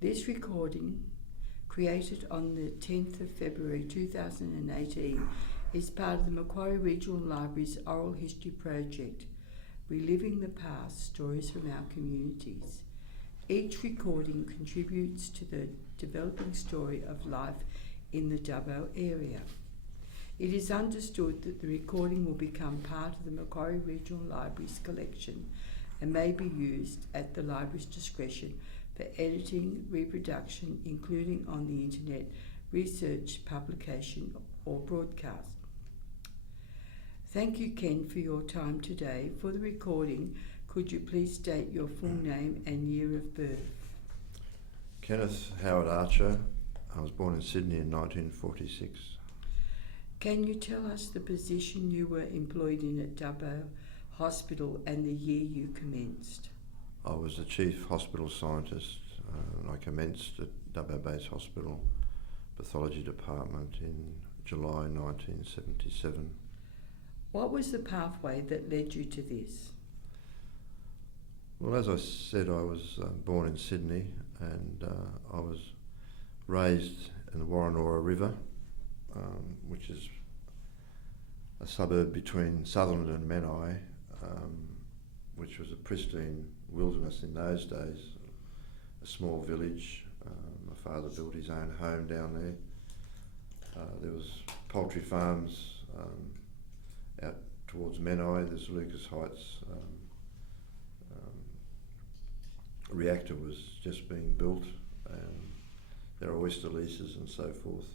This recording, created on the 10th of February 2018, is part of the Macquarie Regional Library's Oral History Project, Reliving the Past, Stories from Our Communities. Each recording contributes to the developing story of life in the Dubbo area. It is understood that the recording will become part of the Macquarie Regional Library's collection and may be used at the library's discretion for editing, reproduction, including on the internet, research, publication or broadcast. Thank you, Ken, for your time today. For the recording, could you please state your full name and year of birth? Kenneth Howard Archer. I was born in Sydney in 1946. Can you tell us the position you were employed in at Dubbo Hospital and the year you commenced? I was the chief hospital scientist and I commenced at Dubbo Base Hospital Pathology Department in July 1977. What was the pathway that led you to this? Well, as I said, I was born in Sydney and I was raised in the Warrenora River, which is a suburb between Sutherland and Menai, which was a pristine wilderness in those days, a small village. My father built his own home down there. There was poultry farms out towards Menai. There's Lucas Heights. A reactor was just being built and there are oyster leases and so forth.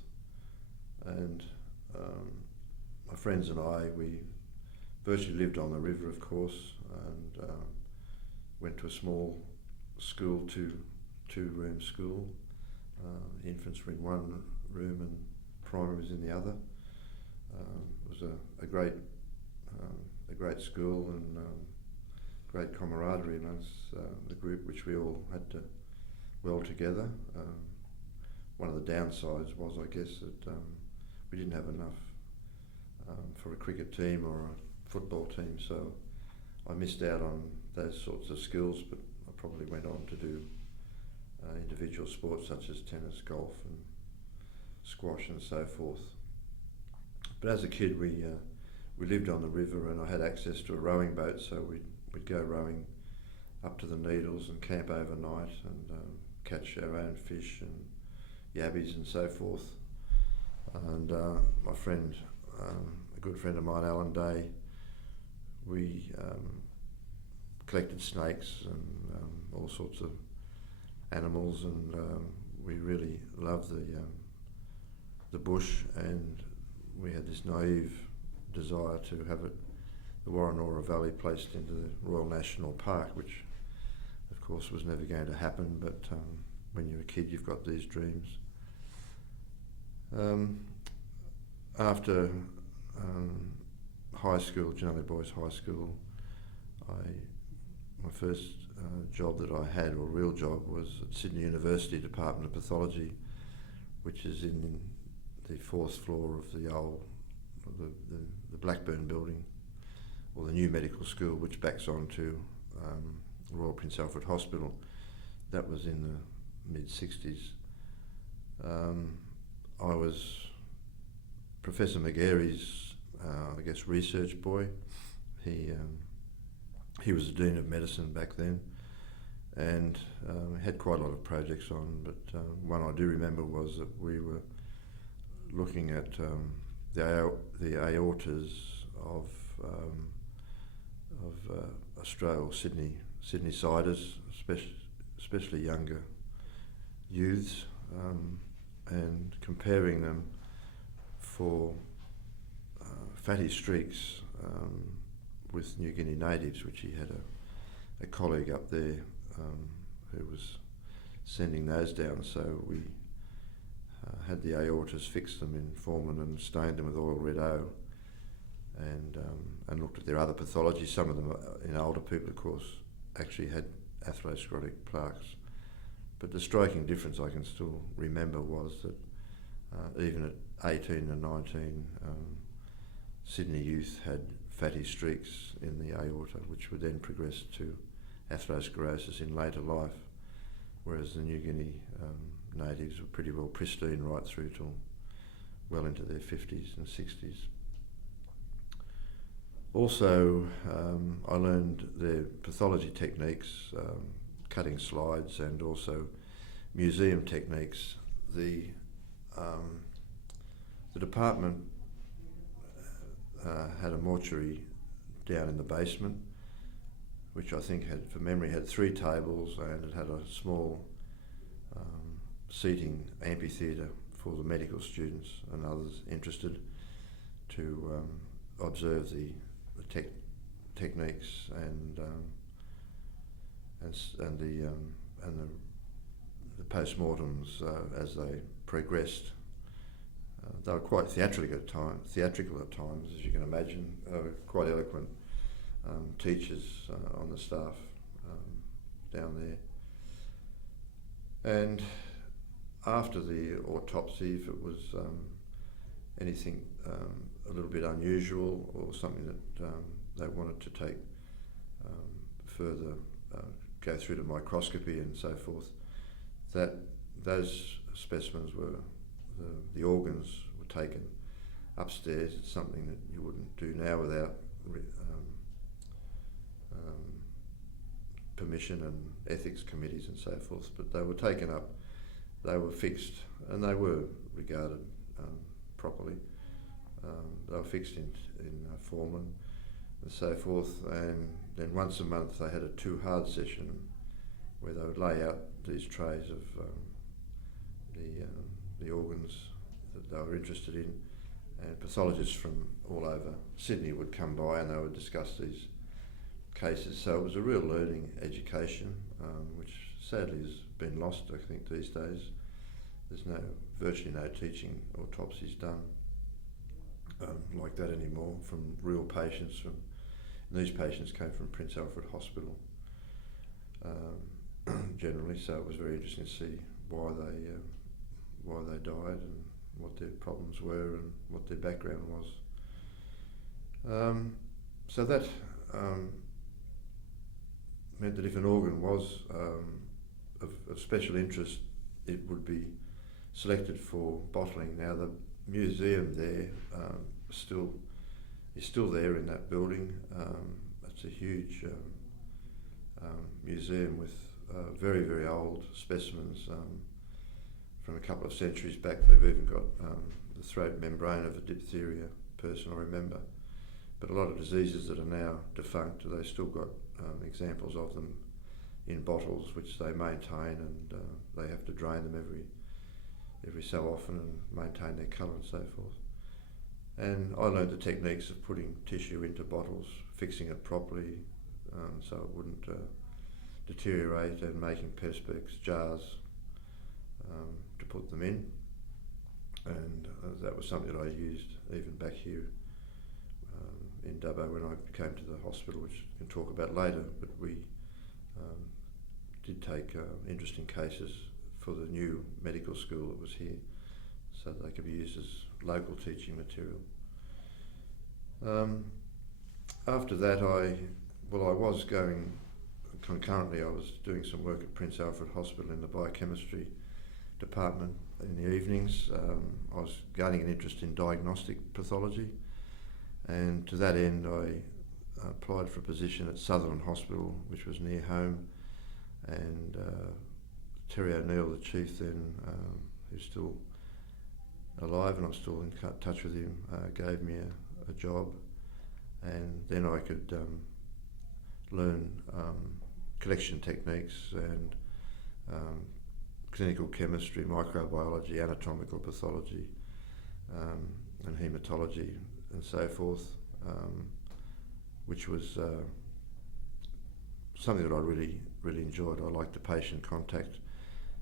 And my friends and I, we virtually lived on the river, of course, and went to a small school, two-room school. Infants were in one room and primary was in the other. It was a great school and great camaraderie amongst the group, which we all had to well together. One of the downsides was, I guess, that we didn't have enough for a cricket team or a football team, so I missed out on those sorts of skills, but I probably went on to do individual sports such as tennis, golf and squash and so forth. But as a kid we lived on the river and I had access to a rowing boat, so we'd go rowing up to the Needles and camp overnight and catch our own fish and yabbies and so forth. And my friend, a good friend of mine, Alan Day, we collected snakes and all sorts of animals, and we really loved the bush, and we had this naive desire to have the Warrenora Valley placed into the Royal National Park, which of course was never going to happen, but when you're a kid you've got these dreams. After high school, Janelli Boys High School, my first job that I had, or real job, was at Sydney University Department of Pathology, which is in the fourth floor of the old, the Blackburn building, or the new medical school, which backs onto Royal Prince Alfred Hospital. That was in the mid-60s. I was Professor Macquarie's, I guess, research boy. He was the Dean of Medicine back then, and had quite a lot of projects on, but one I do remember was that we were looking at the aortas of Australia, or Sydney-siders, especially younger youths, and comparing them for fatty streaks with New Guinea natives, which he had a colleague up there who was sending those down. So we had the aortas, fixed them in formalin and stained them with oil red O, and looked at their other pathology. Some of them, in older people, of course, actually had atherosclerotic plaques. But the striking difference I can still remember was that even at 18 and 19, Sydney youth had fatty streaks in the aorta, which would then progress to atherosclerosis in later life. whereas the New Guinea natives were pretty well pristine right through till well into their 50s and 60s. Also, I learned their pathology techniques, cutting slides, and also museum techniques. The department had a mortuary down in the basement, which I think had, from memory, had 3 tables, and it had a small seating amphitheatre for the medical students and others interested to observe the techniques and the post-mortems as they progressed. They were quite theatrical at times, as you can imagine. Quite eloquent teachers on the staff down there. And after the autopsy, if it was anything a little bit unusual or something that they wanted to take further, go through to microscopy and so forth, that those specimens were, the organs were taken upstairs. It's something that you wouldn't do now without permission and ethics committees and so forth, but they were taken up, they were fixed, and they were regarded properly. They were fixed in formalin and so forth, and then once a month they had a 2 hard session where they would lay out these trays of the organs that they were interested in, and pathologists from all over Sydney would come by and they would discuss these cases. So it was a real learning education, which sadly has been lost, I think, these days. There's virtually no teaching autopsies done like that anymore from real patients. And these patients came from Prince Alfred Hospital generally, so it was very interesting to see why they died and what their problems were and what their background was. So that meant that if an organ was of special interest, it would be selected for bottling. Now the museum there is still there in that building. It's a huge museum with very, very old specimens from a couple of centuries back. They've even got the throat membrane of a diphtheria person, I remember. But a lot of diseases that are now defunct, they've still got examples of them in bottles which they maintain, and they have to drain them every so often and maintain their colour and so forth. And I learned the techniques of putting tissue into bottles, fixing it properly so it wouldn't deteriorate, and making perspex jars to put them in. And that was something that I used even back here in Dubbo when I came to the hospital, which we can talk about later. But we did take interesting cases for the new medical school that was here, so that they could be used as local teaching material. After that, I was going concurrently. I was doing some work at Prince Alfred Hospital in the biochemistry department in the evenings. I was gaining an interest in diagnostic pathology, and to that end I applied for a position at Sutherland Hospital, which was near home, and Terry O'Neill, the chief then, who's still alive and I'm still in touch with him, gave me a job, and then I could learn collection techniques and clinical chemistry, microbiology, anatomical pathology, and haematology and so forth, which was something that I really enjoyed. I liked the patient contact.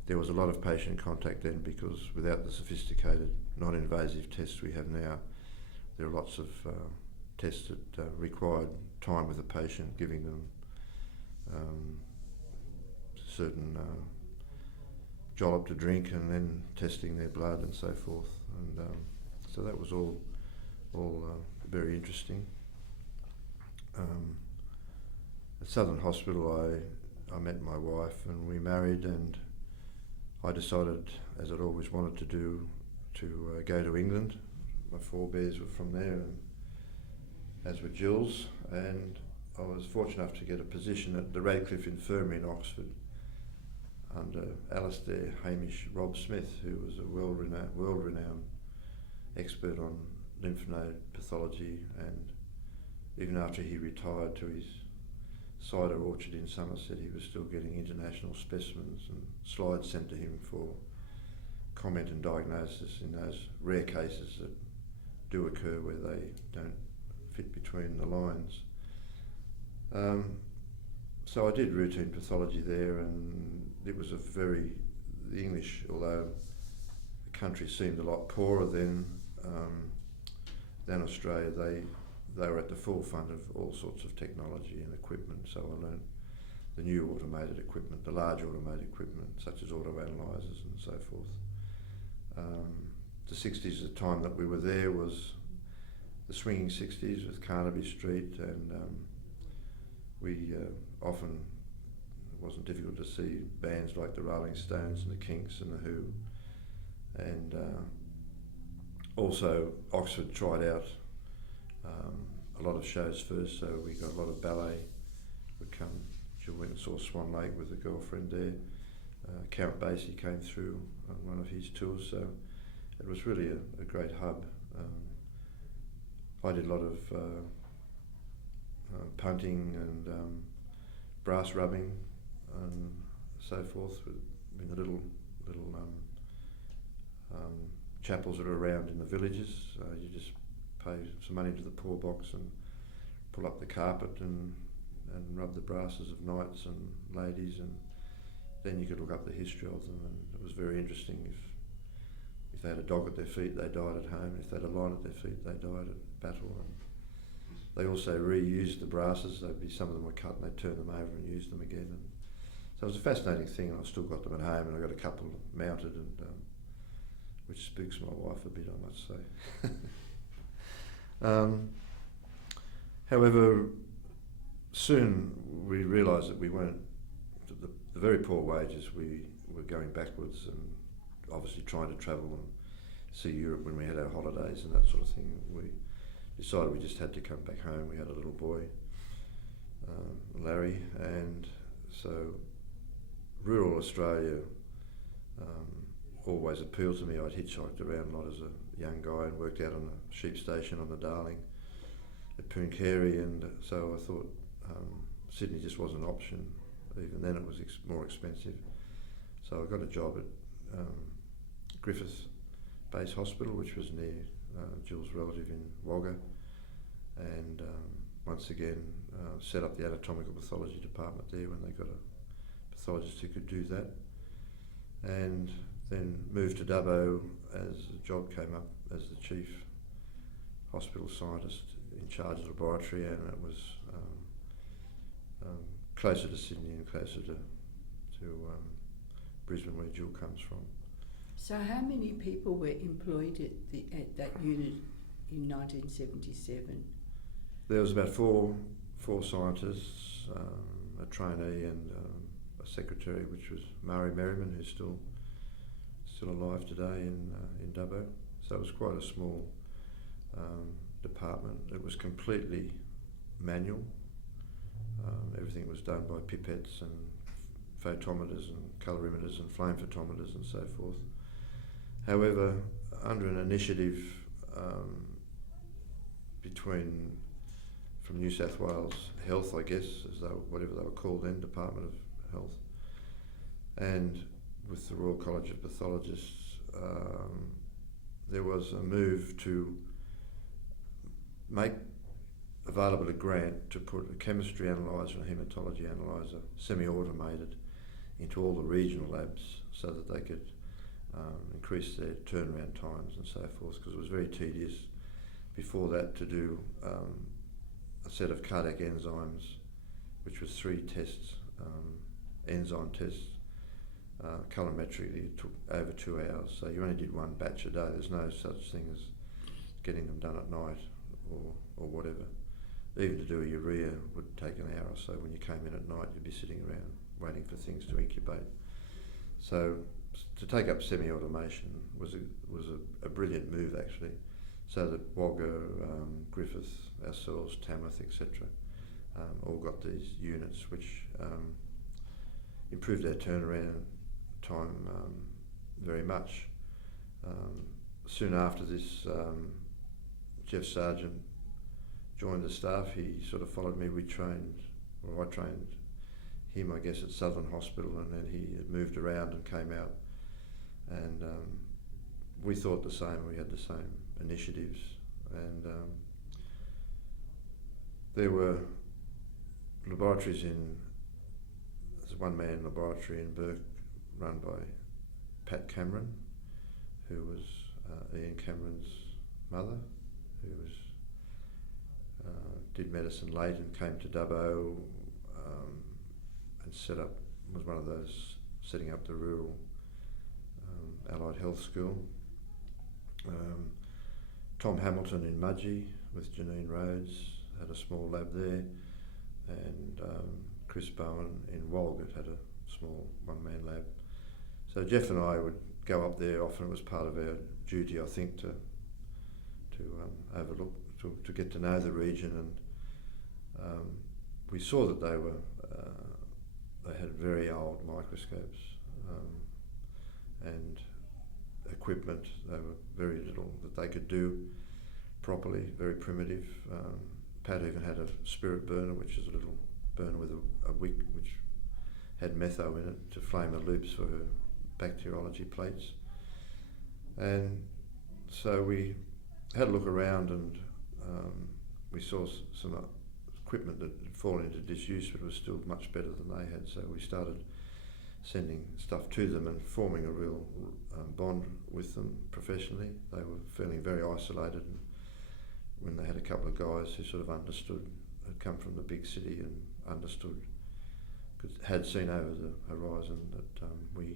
There was a lot of patient contact then, because without the sophisticated non-invasive tests we have now, there are lots of tests that required time with the patient, giving them certain jollop to drink and then testing their blood and so forth. And so that was all very interesting. At Southern Hospital I met my wife and we married, and I decided, as I'd always wanted to do, to go to England. My forebears were from there, and as were Jill's, and I was fortunate enough to get a position at the Radcliffe Infirmary in Oxford under Alistair Hamish Rob Smith, who was a world-renowned expert on lymph node pathology, and even after he retired to his cider orchard in Somerset, he was still getting international specimens and slides sent to him for comment and diagnosis in those rare cases that do occur where they don't fit between the lines. So I did routine pathology there, and it was the English, although the country seemed a lot poorer than Australia, they were at the forefront of all sorts of technology and equipment, so I learned the new automated equipment, the large automated equipment, such as auto-analysers and so forth. The 60s, the time that we were there, was the swinging 60s with Carnaby Street, and we often, it wasn't difficult to see bands like the Rolling Stones and the Kinks and the Who, and also Oxford tried out a lot of shows first, so we got a lot of ballet would come. Jill went and saw Swan Lake with a girlfriend there. Count Basie came through on one of his tours, so it was really a great hub. I did a lot of punting and brass rubbing and so forth in the little chapels that are around in the villages. You just pay some money to the poor box and pull up the carpet and rub the brasses of knights and ladies, and then you could look up the history of them, and it was very interesting. If they had a dog at their feet, they died at home. If they had a lion at their feet, they died at battle. And they also reused the brasses. Some of them were cut and they'd turn them over and use them again. And so it was a fascinating thing, and I've still got them at home, and I've got a couple mounted, and which spooks my wife a bit, I must say. However, soon we realised that we weren't, the very poor wages, we were going backwards, and obviously trying to travel and see Europe when we had our holidays and that sort of thing. We decided we just had to come back home. We had a little boy, Larry, and so rural Australia always appealed to me. I'd hitchhiked around a lot as a young guy and worked out on a sheep station on the Darling at Pooncarie, and so I thought Sydney just wasn't an option. Even then it was more expensive. So I got a job at Griffith Base Hospital, which was near Jill's relative in Wagga, and once again set up the anatomical pathology department there when they got a pathologist who could do that, and then moved to Dubbo as a job came up as the chief hospital scientist in charge of the laboratory, and it was closer to Sydney and closer to Brisbane, where Jill comes from. So how many people were employed at that unit in 1977? There was about four scientists, a trainee and a secretary, which was Murray Merriman, who's still alive today in Dubbo. So it was quite a small department. It was completely manual. Everything was done by pipettes and photometers and colorimeters and flame photometers and so forth. However, under an initiative from New South Wales Health, I guess, whatever they were called then, Department of Health, and with the Royal College of Pathologists, there was a move to make available a grant to put a chemistry analyzer and a haematology analyzer, semi-automated, into all the regional labs so that they could increase their turnaround times and so forth, because it was very tedious before that to do a set of cardiac enzymes, which was 3 tests, enzyme tests. Colorimetrically it took over 2 hours, so you only did 1 batch a day. There's no such thing as getting them done at night or whatever. Even to do a urea would take an hour or so. When you came in at night, you'd be sitting around waiting for things to incubate. So to take up semi-automation was a brilliant move actually, so that Wagga, Griffith, ourselves, Tamworth, etc. All got these units which improved our turnaround time very much. Soon after this, Jeff Sargent joined the staff. He sort of followed me. I trained him, I guess, at Southern Hospital, and then he had moved around and came out. And we thought the same. We had the same initiatives, and there were laboratories there's a one-man laboratory in Burke run by Pat Cameron, who was Ian Cameron's mother, who did medicine late and came to Dubbo and was one of those setting up the rural allied health school. Tom Hamilton in Mudgee with Janine Rhodes had a small lab there, and Chris Bowen in Walgett had a small one-man lab. So Jeff and I would go up there often. It was part of our duty, I think, to overlook, to get to know the region, and we saw that they had very old microscopes and equipment. They were very little that they could do properly, very primitive. Pat even had a spirit burner, which is a little burner with a wick which had metho in it to flame the loops for her bacteriology plates. And so we had a look around, and we saw some equipment that had fallen into disuse, but was still much better than they had. So we started sending stuff to them and forming a real bond with them professionally. They were feeling very isolated, and when they had a couple of guys who sort of understood, had come from the big city and understood, had seen over the horizon that we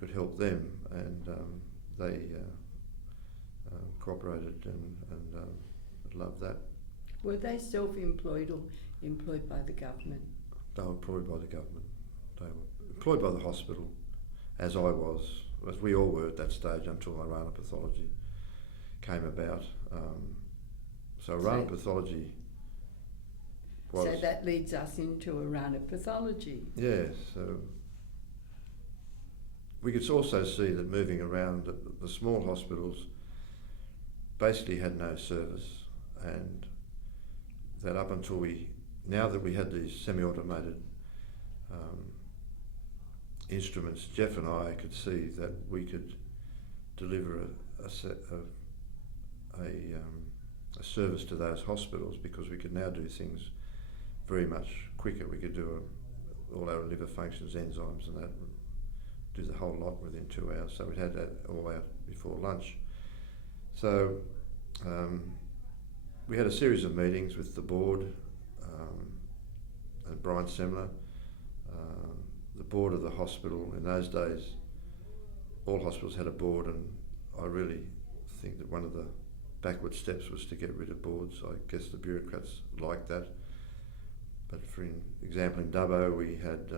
could help them, and they cooperated and loved that. Were they self-employed or employed by the government? They were employed by the government. They were employed by the hospital, as I was, as we all were at that stage until Arana Pathology came about. So Arana Pathology was... So that leads us into Arana Pathology. Yeah, so we could also see that moving around, the small hospitals basically had no service, and that up until now that we had these semi-automated instruments, Jeff and I could see that we could deliver a service to those hospitals, because we could now do things very much quicker. We could do all our liver functions, enzymes and that, do the whole lot within 2 hours. So we'd had that all out before lunch. So we had a series of meetings with the board and Brian Semler, the board of the hospital. In those days, all hospitals had a board, and I really think that one of the backward steps was to get rid of boards. I guess the bureaucrats liked that. But for example, in Dubbo, we had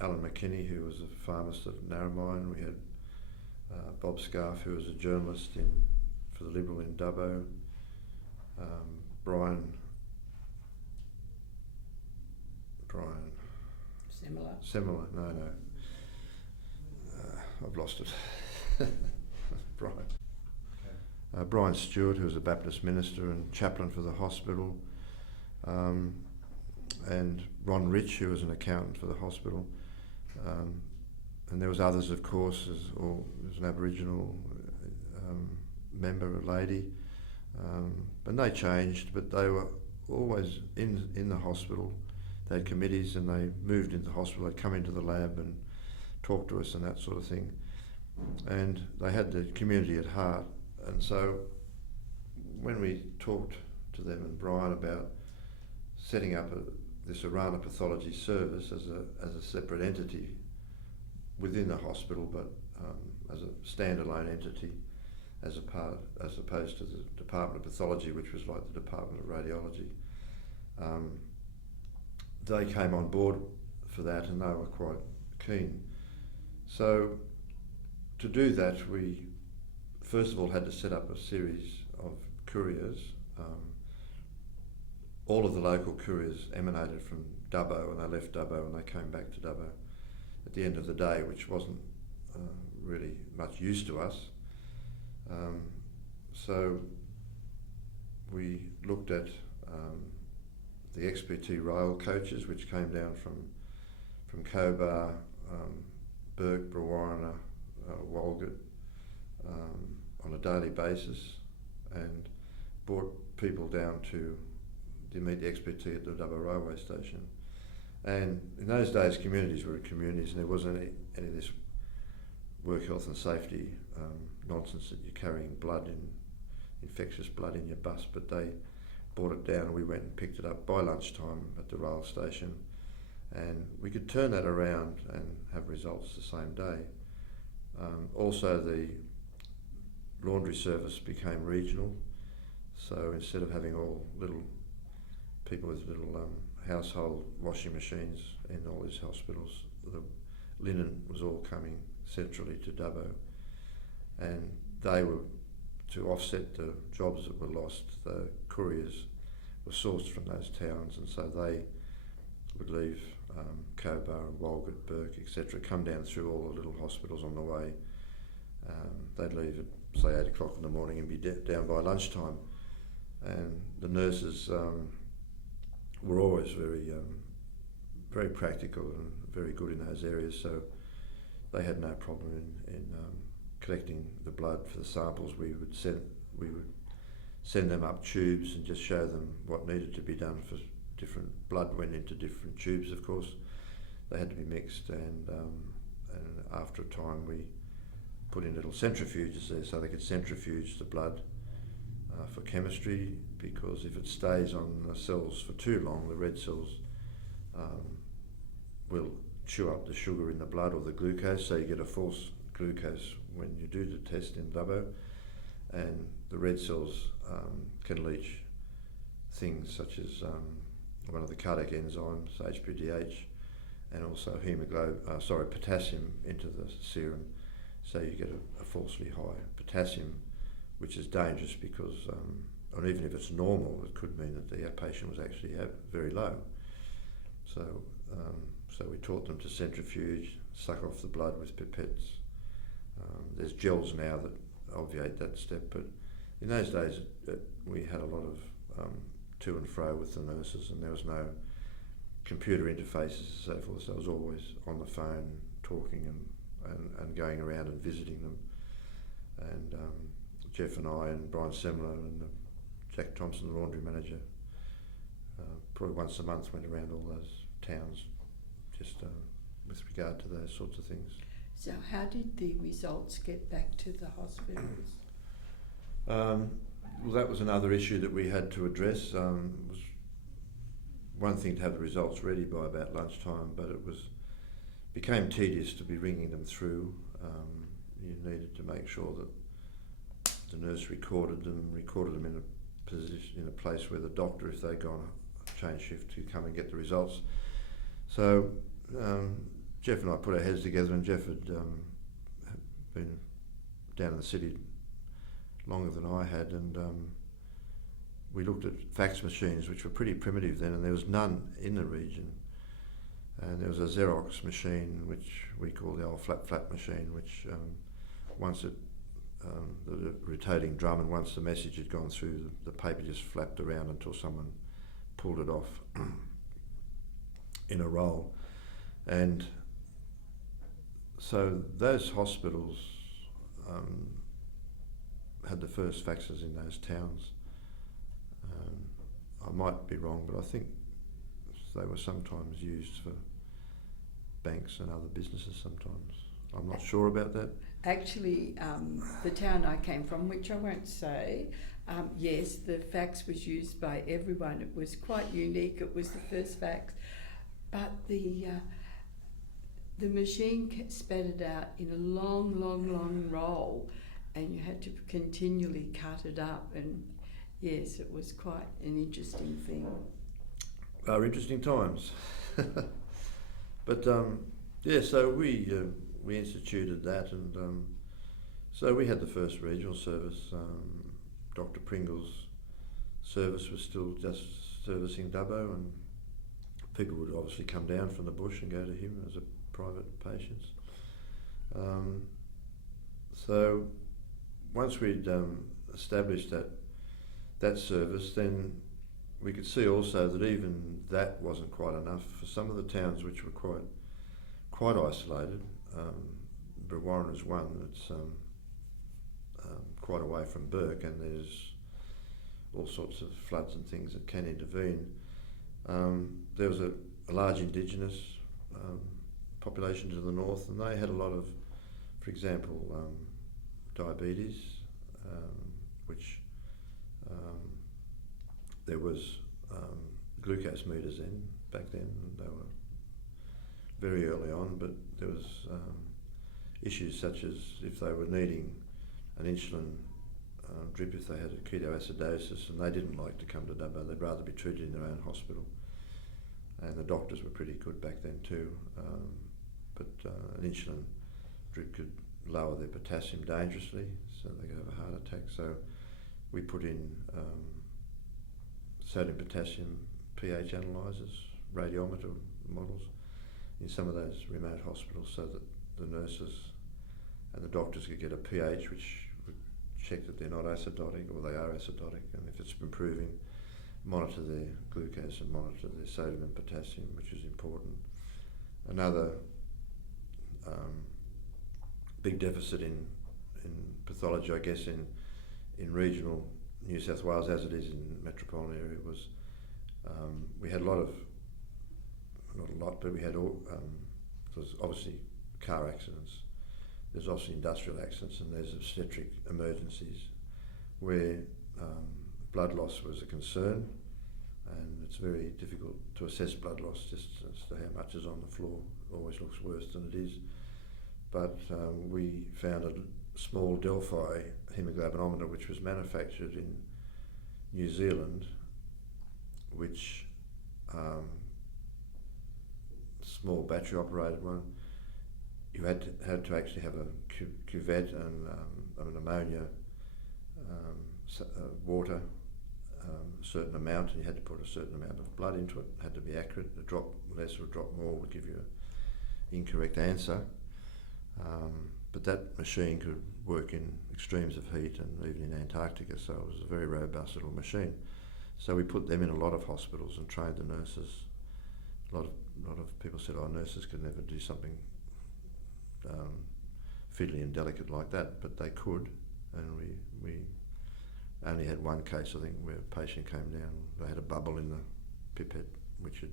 Alan McKinney, who was a pharmacist at Narromine. We had Bob Scarf, who was a journalist for the Liberal in Dubbo. Brian Semler, no. I've lost it. Brian. Okay. Brian Stewart, who was a Baptist minister and chaplain for the hospital. And Ron Rich, who was an accountant for the hospital. And there was others, of course, there was an Aboriginal member, a lady. And they changed, but they were always in the hospital. They had committees, and they moved into the hospital. They'd come into the lab and talk to us and that sort of thing. And they had the community at heart. And so when we talked to them and Brian about setting up this Arana Pathology service as a separate entity within the hospital, but as a standalone entity, as opposed to the Department of Pathology, which was like the Department of Radiology, they came on board for that, and they were quite keen. So to do that, we first of all had to set up a series of couriers. All of the local couriers emanated from Dubbo, and they left Dubbo and they came back to Dubbo at the end of the day, which wasn't really much use to us. So we looked at the XPT rail coaches, which came down from Cobar, Bourke, Brewarrina, Walgett on a daily basis, and brought people down to meet the XPT at the Dubbo railway station. And in those days, communities were communities, and there wasn't any of this work health and safety nonsense that you're carrying infectious blood in your bus. But they brought it down, and we went and picked it up by lunchtime at the rail station, and we could turn that around and have results the same day. Also, the laundry service became regional, so instead of having all little people with little household washing machines in all these hospitals, the linen was all coming centrally to Dubbo, and they were, to offset the jobs that were lost, the couriers were sourced from those towns, and so they would leave Cobar and Walgett, Bourke, etc., come down through all the little hospitals on the way. They'd leave at, say, 8 o'clock in the morning and be down by lunchtime, and the nurses were always very practical and very good in those areas, so they had no problem in collecting the blood for the samples. We would send them up tubes and just show them what needed to be done. For different blood went into different tubes, of course. They had to be mixed, and after a time we put in little centrifuges there so they could centrifuge the blood for chemistry, because if it stays on the cells for too long, the red cells will chew up the sugar in the blood or the glucose, so you get a false glucose when you do the test in Dubbo, and the red cells can leach things such as one of the cardiac enzymes, HPDH, and also potassium into the serum, so you get a falsely high potassium, which is dangerous because, or even if it's normal, it could mean that the patient was actually very low. So we taught them to centrifuge, suck off the blood with pipettes. There's gels now that obviate that step, but in those days we had a lot of to and fro with the nurses, and there was no computer interfaces and so forth, so I was always on the phone talking and going around and visiting them. And Jeff and I and Brian Semler and Jack Thompson, the laundry manager, probably once a month went around all those towns just with regard to those sorts of things. So how did the results get back to the hospitals? Well, that was another issue that we had to address. It was one thing to have the results ready by about lunchtime, but it became tedious to be ringing them through. You needed to make sure that the nurse recorded them in a position, in a place where the doctor, if they'd gone change shift, to come and get the results. So Jeff and I put our heads together, and Jeff had been down in the city longer than I had, and we looked at fax machines, which were pretty primitive then, and there was none in the region. And there was a Xerox machine, which we call the old flap machine, which once it, the rotating drum, and once the message had gone through, the paper just flapped around until someone pulled it off in a roll. And so those hospitals had the first faxes in those towns. I might be wrong, but I think they were sometimes used for banks and other businesses sometimes. I'm not sure about that. Actually, the town I came from, which I won't say, yes, the fax was used by everyone. It was quite unique. It was the first fax. But the machine spat it out in a long roll, and you had to continually cut it up. And yes, it was quite an interesting thing. Interesting times. But Yeah, so we instituted that, and so we had the first regional service. Dr. Pringle's service was still just servicing Dubbo, and people would obviously come down from the bush and go to him as a private patient. So once we'd established that service, then we could see also that even that wasn't quite enough for some of the towns which were quite isolated. Brewarren is one that's quite away from Burke, and there's all sorts of floods and things that can intervene. There was a large Indigenous population to the north, and they had a lot of, for example, diabetes, which there was glucose meters in back then. They were very early on, but there was issues such as if they were needing an insulin drip if they had ketoacidosis, and they didn't like to come to Dubbo. They'd rather be treated in their own hospital, and the doctors were pretty good back then too. But an insulin drip could lower their potassium dangerously, so they could have a heart attack. So we put in sodium potassium pH analyzers, radiometer models in some of those remote hospitals, so that the nurses and the doctors could get a pH which would check that they're not acidotic, or they are acidotic, and if it's improving, monitor their glucose and monitor their sodium and potassium, which is important. Another big deficit in pathology, I guess, in regional New South Wales, as it is in metropolitan area, was we had a lot of, not a lot, but we had all, there's obviously car accidents, there's obviously industrial accidents, and there's obstetric emergencies where blood loss was a concern, and it's very difficult to assess blood loss just as to how much is on the floor. It always looks worse than it is. But we found a small Delphi hemoglobinometer which was manufactured in New Zealand, which small battery operated one. You had to actually have a cuvette and an ammonia, water, a certain amount, and you had to put a certain amount of blood into it. It had to be accurate. A drop less or a drop more would give you an incorrect answer. But that machine could work in extremes of heat and even in Antarctica, so it was a very robust little machine. So we put them in a lot of hospitals and trained the nurses. A lot of people said, "Oh, nurses could never do something fiddly and delicate like that," but they could. And we only had one case, I think, where a patient came down. They had a bubble in the pipette, which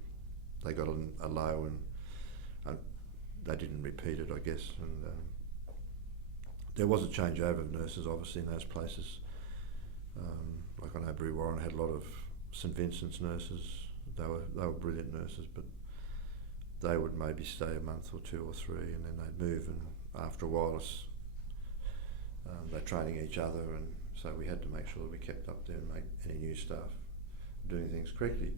they got a low, and they didn't repeat it, I guess. And there was a changeover of nurses, obviously, in those places. Like I know Brewarren had a lot of St Vincent's nurses. They were brilliant nurses, but they would maybe stay a month or two or three, and then they'd move. And after a while, they're training each other, and so we had to make sure that we kept up there and make any new staff doing things correctly.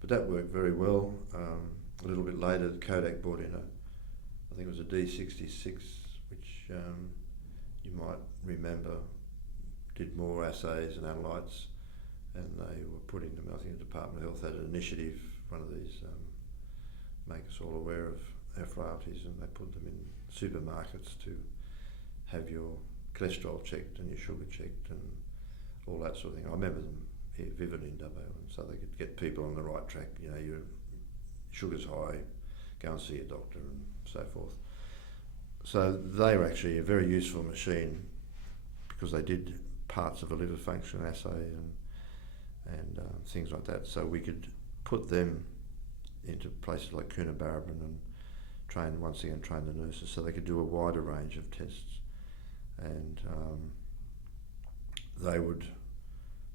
But that worked very well. A little bit later, Kodak brought in I think it was a D66, which you might remember did more assays and analytes, and they were putting them, I think the Department of Health had an initiative, one of these, make us all aware of our frailties, and they put them in supermarkets to have your cholesterol checked and your sugar checked and all that sort of thing. I remember them here vividly in Dubbo, and so they could get people on the right track. You know, your sugar's high, go and see a doctor and so forth. So they were actually a very useful machine because they did parts of a liver function assay and things like that. So we could put them into places like Coonabarabran and train the nurses so they could do a wider range of tests. And they were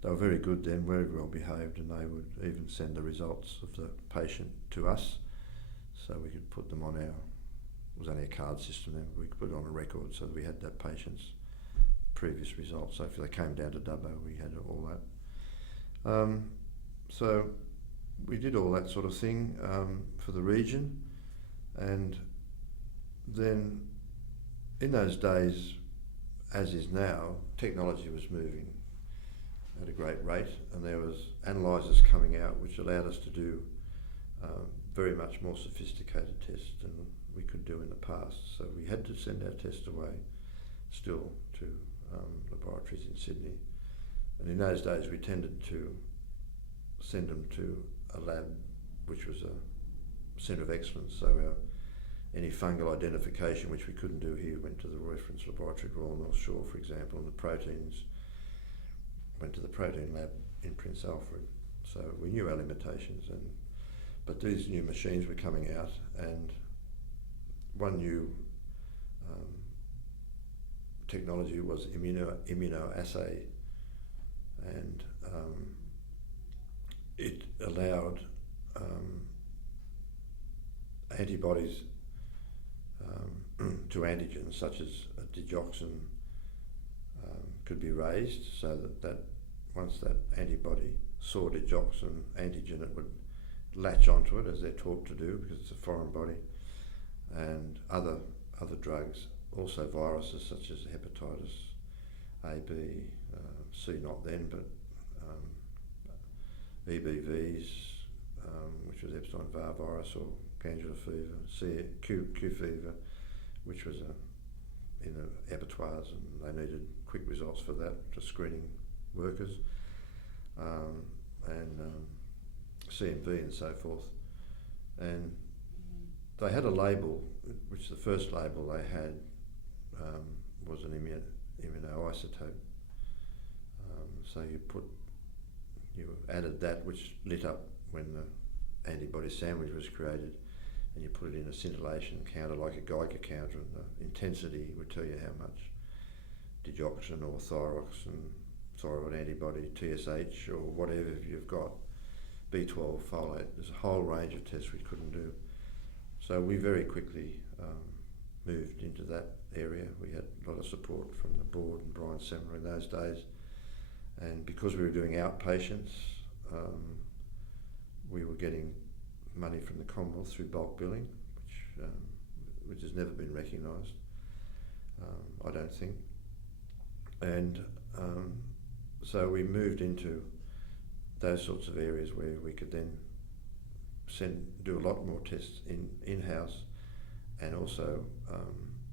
very good then, very well behaved, and they would even send the results of the patient to us, so we could put them on it was only a card system then, we could put it on a record so that we had that patient's previous results. So if they came down to Dubbo, we had all that. So we did all that sort of thing for the region, and then in those days, as is now, technology was moving at a great rate, and there was analyzers coming out which allowed us to do very much more sophisticated tests than we could do in the past. So we had to send our tests away still to laboratories in Sydney. And in those days we tended to send them to a lab which was a centre of excellence. So any fungal identification which we couldn't do here went to the reference laboratory at Royal North Shore, for example, and the proteins went to the protein lab in Prince Alfred. So we knew our limitations, but these new machines were coming out, and one new technology was immunoassay, and it allowed antibodies to antigens such as a digoxin could be raised, so that once that antibody saw digoxin antigen, it would latch onto it, as they're taught to do, because it's a foreign body, and other drugs, also viruses such as hepatitis A, B, C not then, but EBVs, which was Epstein-Barr virus, or glandular fever, Q fever, which was in the abattoirs, and they needed quick results for that, for screening workers, and CMV and so forth. And they had a label, which the first label they had was an immunoisotope. So you added that, which lit up when the antibody sandwich was created, and you put it in a scintillation counter like a Geiger counter, and the intensity would tell you how much digoxin or thyroxine, thyroid antibody, TSH, or whatever you've got, B12, folate. There's a whole range of tests we couldn't do. So we very quickly moved into that area. We had a lot of support from the board and Brian Semler in those days. And because we were doing outpatients, we were getting money from the Commonwealth through bulk billing, which has never been recognised, I don't think. And so we moved into those sorts of areas where we could then do a lot more tests in-house, and also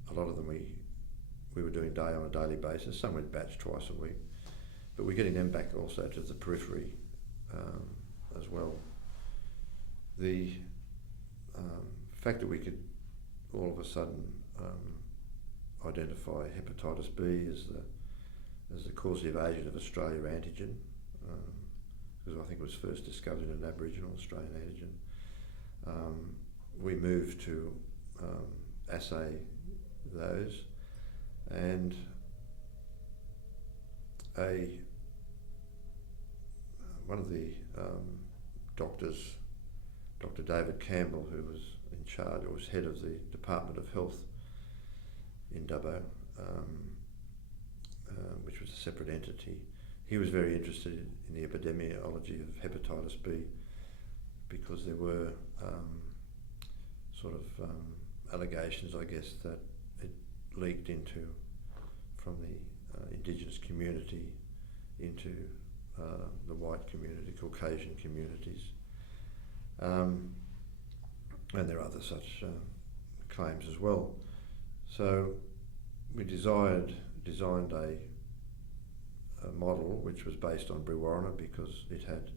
a lot of them we were doing on a daily basis. Some went batch twice a week, but we're getting them back also to the periphery as well. The fact that we could all of a sudden identify hepatitis B as the causative agent of Australia antigen, because I think it was first discovered in an Aboriginal Australian antigen. We moved to assay those, and one of the doctors, Dr. David Campbell, who was in charge, or was head of the Department of Health in Dubbo, which was a separate entity, he was very interested in the epidemiology of hepatitis B, because there were allegations, I guess, that it leaked from the Indigenous community into the white community, Caucasian communities. And there are other such claims as well. So we designed a model which was based on Brewarrina, because it had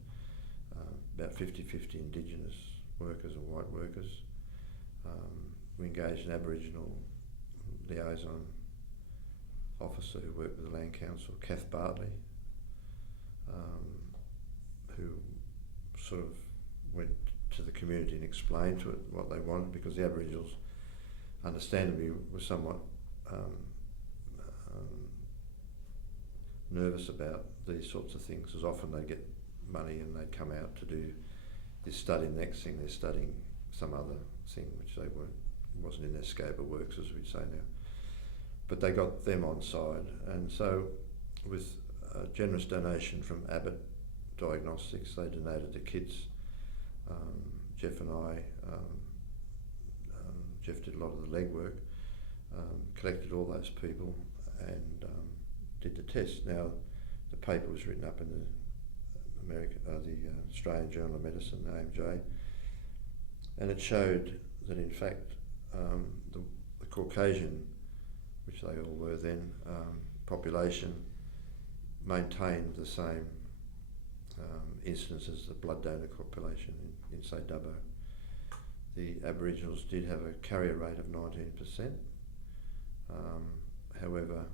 about 50-50 Indigenous workers and white workers. We engaged an Aboriginal liaison officer who worked with the Land Council, Kath Bartley, who sort of went to the community and explained to it what they wanted, because the Aboriginals, understandably, were somewhat nervous about these sorts of things, because often they'd get money and they'd come out to do this study, and the next thing they're studying some other thing which wasn't in their scope of works, as we'd say now. But they got them on side, and so with a generous donation from Abbott Diagnostics, they donated the kits. Jeff and I, Jeff did a lot of the legwork, collected all those people and did the test. Now, the paper was written up in the Australian Journal of Medicine, AMJ, and it showed that in fact the Caucasian, which they all were then, population maintained the same incidence as the blood donor population in say Dubbo. The Aboriginals did have a carrier rate of 19%. However,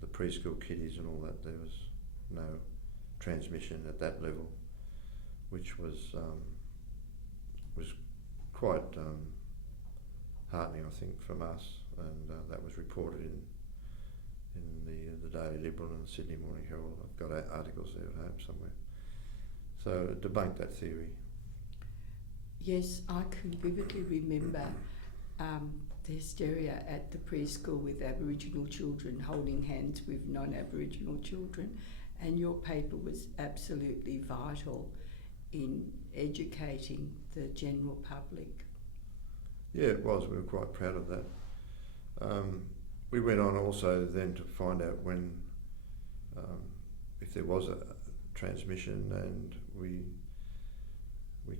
the preschool kiddies and all that, there was no transmission at that level, which was quite heartening, I think, from us, and that was reported in the Daily Liberal and the Sydney Morning Herald. I've got articles there at home somewhere. So it debunked that theory. Yes, I can vividly remember the hysteria at the preschool with Aboriginal children holding hands with non-Aboriginal children, and your paper was absolutely vital in educating the general public. Yeah, it was. We were quite proud of that. We went on also then to find out when, if there was a transmission, and we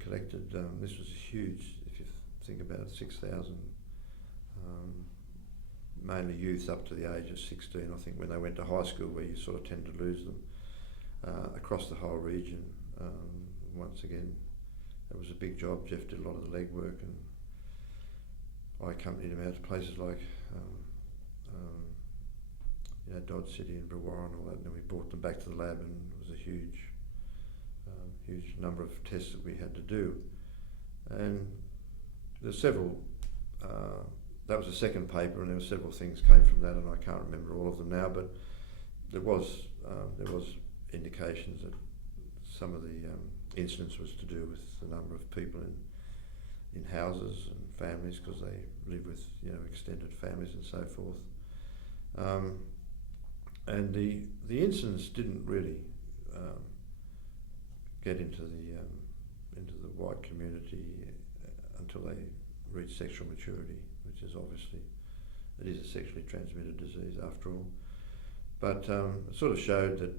collected, this was huge, if you think about it, 6,000, mainly youths up to the age of 16, I think, when they went to high school, where you sort of tend to lose them, across the whole region. Once again, it was a big job. Jeff did a lot of the legwork, and I accompanied him out to places like Dodge City and Brewarra and all that, and then we brought them back to the lab, and it was a huge number of tests that we had to do. And there's several, that was the second paper, and there were several things came from that, and I can't remember all of them now, but there was indications that some of the incidence was to do with the number of people in houses and families, because they live with extended families and so forth. And the incidence didn't really get into the white community until they reached sexual maturity, which is obviously, it is a sexually transmitted disease after all. But it sort of showed that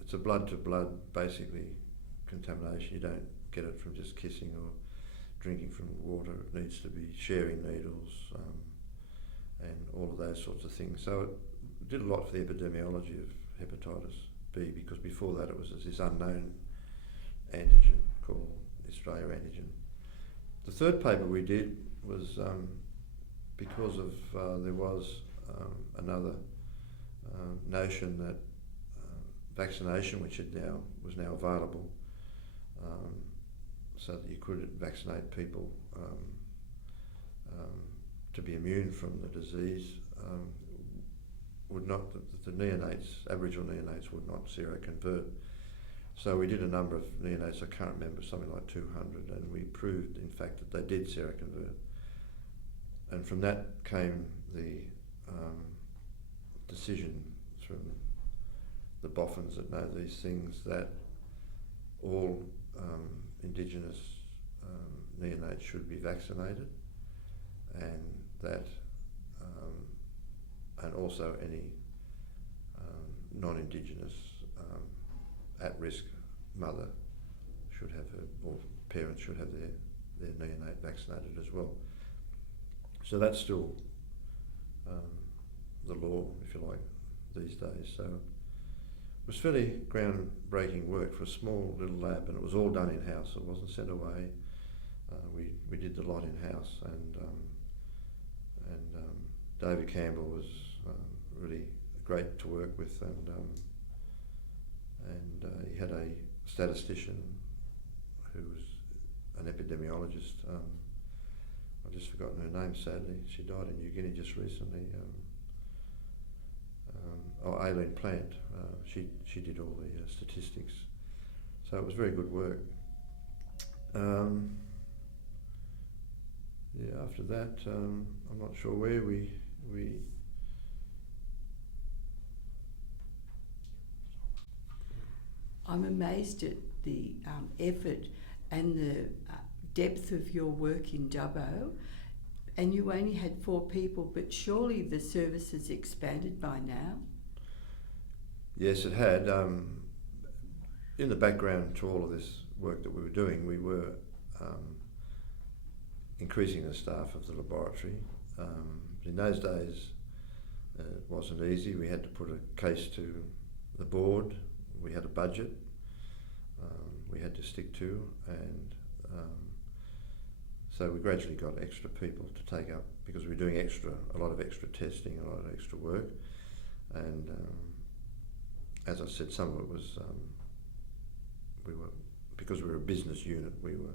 it's a blood-to-blood, basically, contamination. You don't get it from just kissing or drinking from water. It needs to be sharing needles and all of those sorts of things. So it did a lot for the epidemiology of hepatitis B, because before that it was this unknown antigen called Australia antigen. The third paper we did was because of there was another notion that vaccination, which was now available, so that you could vaccinate people to be immune from the disease, would not, the neonates, Aboriginal neonates, would not seroconvert. So we did a number of neonates, I can't remember, something like 200, and we proved in fact that they did seroconvert. And from that came the decision from the boffins that know these things, that all Indigenous neonates should be vaccinated, and that and also any non-Indigenous at-risk mother should have or parents should have their neonate vaccinated as well. So that's still the law, if you like, these days. So it was fairly groundbreaking work for a small little lab, and it was all done in-house. It wasn't sent away. We did the lot in-house, and David Campbell was really great to work with, and he had a statistician who was an epidemiologist. I've just forgotten her name, sadly. She died in New Guinea just recently. Aileen Plant. She did all the statistics. So it was very good work. After that, I'm not sure where we I'm amazed at the effort and the depth of your work in Dubbo. And you only had 4 people, but surely the service has expanded by now? Yes, it had. In the background to all of this work that we were doing, we were increasing the staff of the laboratory. In those days, it wasn't easy. We had to put a case to the board. We had a budget we had to stick to, and so we gradually got extra people to take up, because we were doing a lot of extra testing, a lot of extra work, and as I said, some of it was because we were a business unit, we were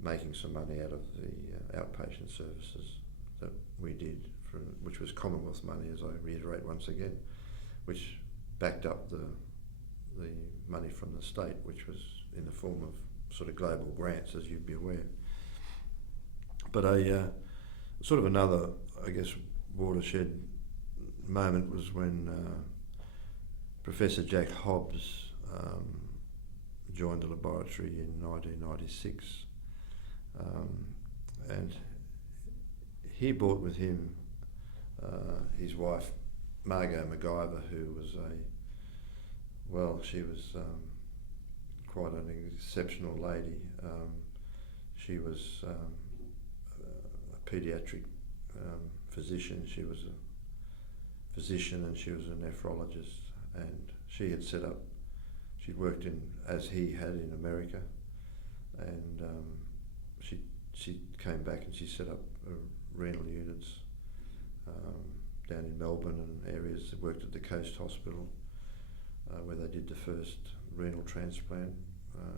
making some money out of the outpatient services that we did, which was Commonwealth money, as I reiterate once again, which backed up the money from the state, which was in the form of sort of global grants, as you'd be aware. But sort of another, I guess, watershed moment was when Professor Jack Hobbs joined the laboratory in 1996, and he brought with him his wife Margot MacGyver, who was she was quite an exceptional lady. She was a paediatric physician. She was a physician and she was a nephrologist, and she had set up, she'd worked in, as he had, in America, and she came back and she set up renal units down in Melbourne and areas. Worked at the Coast Hospital where they did the first renal transplant,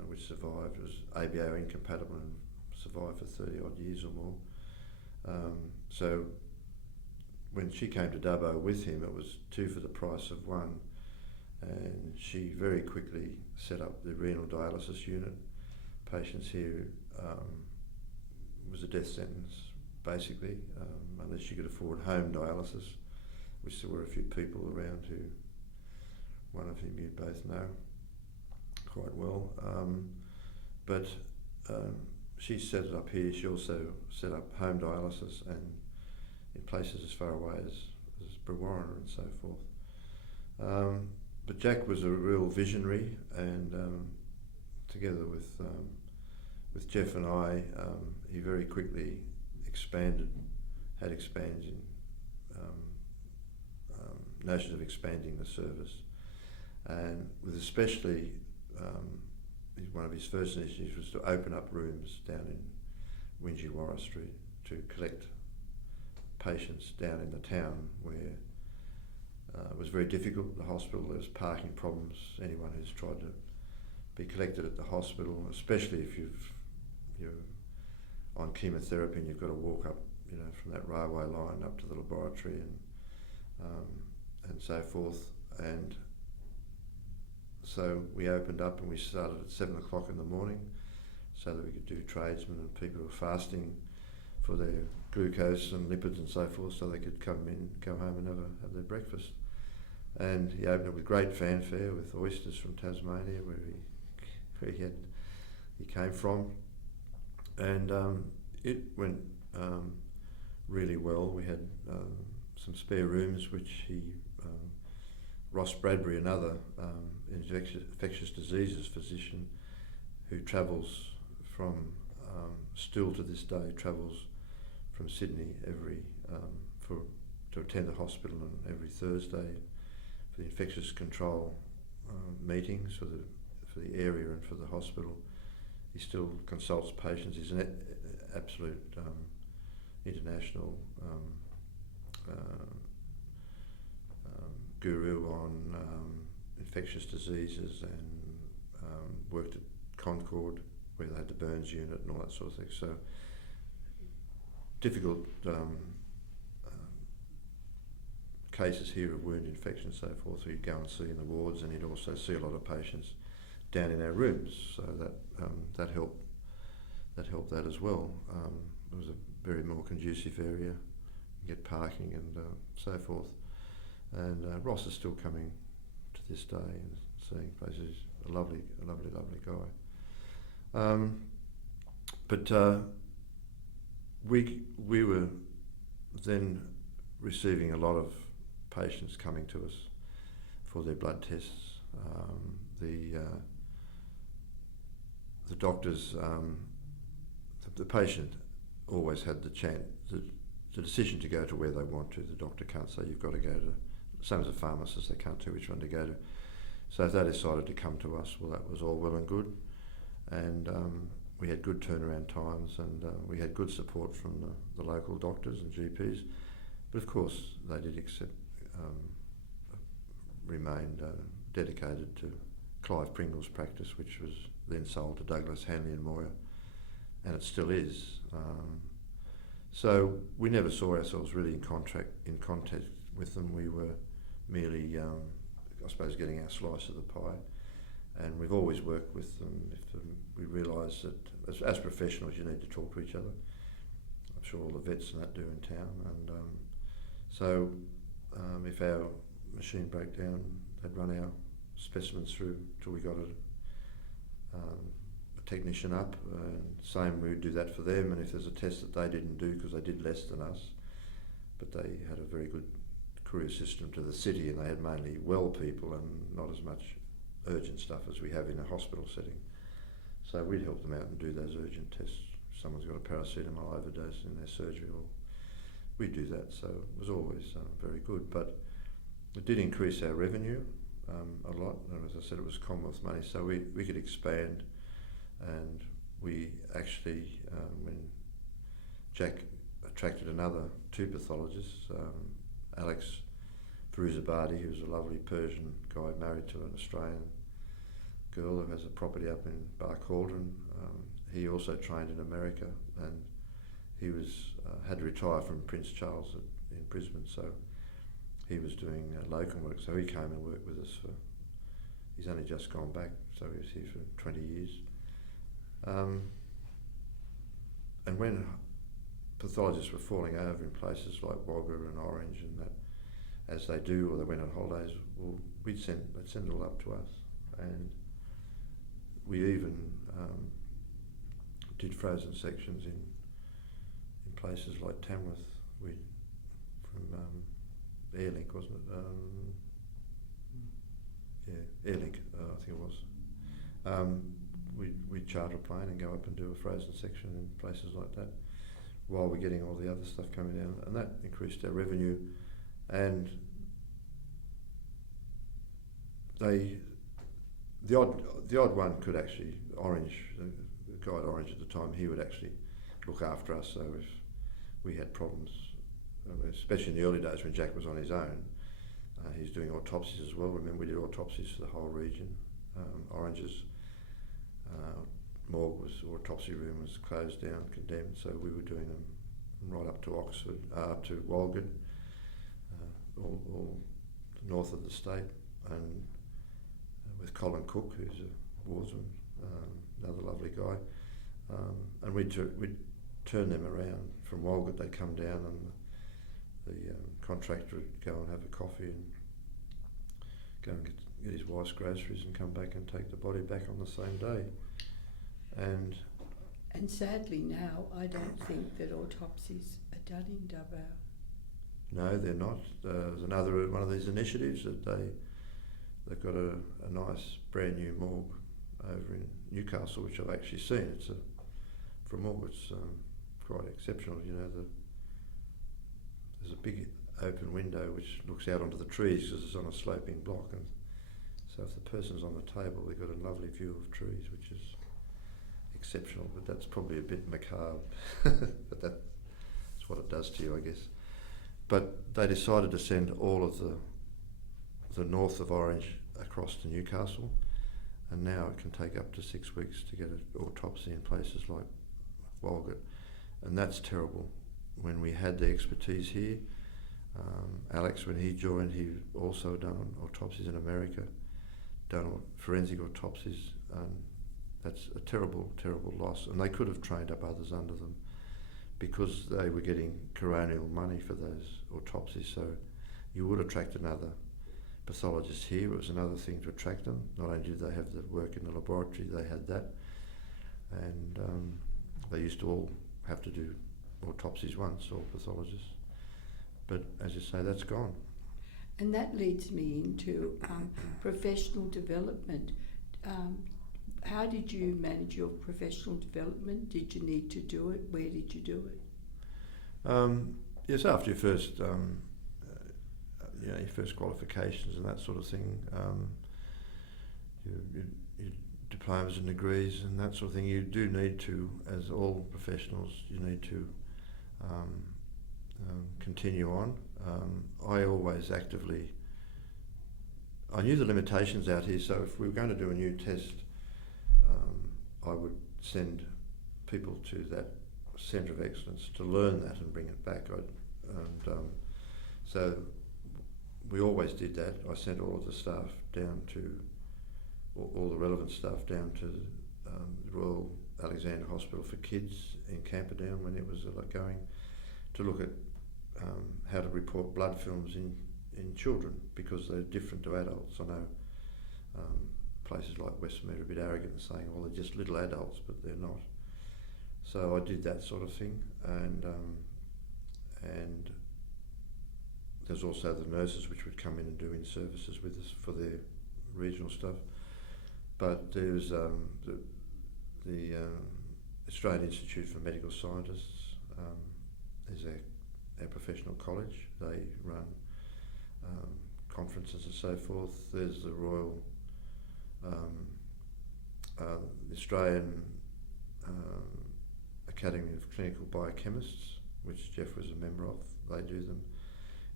which survived. It was ABO incompatible and survived for 30 odd years or more. So when she came to Dubbo with him, it was 2 for the price of 1, and she very quickly set up the renal dialysis unit. Patients here was a death sentence, basically, unless you could afford home dialysis, which there were a few people around who, one of whom you both know quite well. But she set it up here. She also set up home dialysis and in places as far away as Brewarrina and so forth. But Jack was a real visionary, and together with Jeff and I, he very quickly had expanding notions of expanding the service, and with especially one of his first initiatives was to open up rooms down in Wingewarra Street to collect patients down in the town where it was very difficult. The hospital, there was parking problems. Anyone who's tried to be collected at the hospital, especially if you're on chemotherapy and you've got to walk up, from that railway line up to the laboratory and so forth. And so we opened up and we started at 7 o'clock in the morning so that we could do tradesmen and people who were fasting for their glucose and lipids and so forth, so they could come home and have their breakfast. And he opened it with great fanfare with oysters from Tasmania, where he came from, and it went really well. We had some spare rooms, which Ross Bradbury, another infectious diseases physician who travels from, still to this day, travels from Sydney to attend the hospital on every Thursday for the infectious control meetings for the area and for the hospital. He still consults patients. He's an absolute international guru on infectious diseases, and worked at Concord where they had the burns unit and all that sort of thing. So difficult cases here of wound infection and so forth, so he'd go and see in the wards, and he'd also see a lot of patients down in our rooms, so that helped that as well. It was a very more conducive area, get parking and so forth. And Ross is still coming to this day and seeing places. A lovely guy. But we were then receiving a lot of patients coming to us for their blood tests. The doctors, the patient always had the decision to go to where they want to. The doctor can't say you've got to go to, same as a pharmacist, they can't tell which one to go to. So if they decided to come to us, well, that was all well and good. And we had good turnaround times, and we had good support from the local doctors and GPs. But of course, they did remain dedicated to Clive Pringle's practice, which was then sold to Douglas, Hanley and Moyer, and it still is. So we never saw ourselves really in contact with them. We were merely, I suppose, getting our slice of the pie. And we've always worked with them. If we realise that as professionals you need to talk to each other. I'm sure all the vets and that do in town. And so if our machine broke down, they'd run our specimens through till we got a technician up. Same, we'd do that for them. And if there's a test that they didn't do because they did less than us, but they had a very good courier system to the city, and they had mainly well people and not as much urgent stuff as we have in a hospital setting. So we'd help them out and do those urgent tests. If someone's got a paracetamol overdose in their surgery, or we'd do that. So it was always very good. But it did increase our revenue a lot. And as I said, it was Commonwealth money, so we could expand. And we actually, when Jack attracted another two pathologists, Alex Firuzabadi, who's a lovely Persian guy married to an Australian girl who has a property up in Bar Cauldron. He also trained in America, and he was had to retire from Prince Charles in Brisbane, so he was doing locum work. So he came and worked with us he's only just gone back, so he was here for 20 years. And when pathologists were falling over in places like Wagga and Orange and that, as they do, or they went on holidays, well, they'd send it all up to us. And we even did frozen sections in places like Tamworth. From Airlink, wasn't it? Yeah, Airlink, I think it was. We'd charter a plane and go up and do a frozen section in places like that while we're getting all the other stuff coming down, and that increased our revenue. And the odd one could actually, Orange, the guy at Orange at the time, he would actually look after us. So if we had problems, especially in the early days when Jack was on his own, he's doing autopsies as well. Remember, we did autopsies for the whole region. Orange's morgue autopsy room was closed down, condemned, so we were doing them right up to Oxford, to Walgett, all north of the state, and with Colin Cook, who's a warsman, another lovely guy, and we'd turn them around from Walgett. They'd come down, and the contractor would go and have a coffee and go and get his wife's groceries and come back and take the body back on the same day. And sadly now, I don't think that autopsies are done in Dubbo. No, they're not. There's another one of these initiatives that they've got a nice brand new morgue over in Newcastle, which I've actually seen. For a morgue, it's quite exceptional. You know, there's a big open window which looks out onto the trees because it's on a sloping block, and so if the person's on the table, they've got a lovely view of trees, which is exceptional. But that's probably a bit macabre, but that's what it does to you, I guess. But they decided to send all of the north of Orange across to Newcastle, and now it can take up to 6 weeks to get an autopsy in places like Walgett, and that's terrible. When we had the expertise here, Alex, when he joined, he also done autopsies in America, done forensic autopsies, and that's a terrible, terrible loss. And they could have trained up others under them because they were getting coronial money for those autopsies. So you would attract another pathologist here. It was another thing to attract them. Not only did they have the work in the laboratory, they had that. And they used to all have to do autopsies once, or pathologists. But as you say, that's gone. And that leads me into professional development. How did you manage your professional development? Did you need to do it? Where did you do it? Yes, after your first, your first qualifications and that sort of thing, your diplomas and degrees and that sort of thing, you do need to, as all professionals, you need to continue on. I always actively, I knew the limitations out here, so if we were going to do a new test, I would send people to that centre of excellence to learn that and bring it back. So we always did that. I sent all of the staff down to, all the relevant staff down to the Royal Alexandra Hospital for Kids in Camperdown when it was going, to look at how to report blood films in children, because they're different to adults. I know places like Westmead are a bit arrogant in saying, well, they're just little adults, but they're not. So I did that sort of thing, and there's also the nurses which would come in and do in-services with us for their regional stuff. But there's the Australian Institute for Medical Scientists is our professional college. They run conferences and so forth. There's the Royal Australian Academy of Clinical Biochemists, which Jeff was a member of. They do them.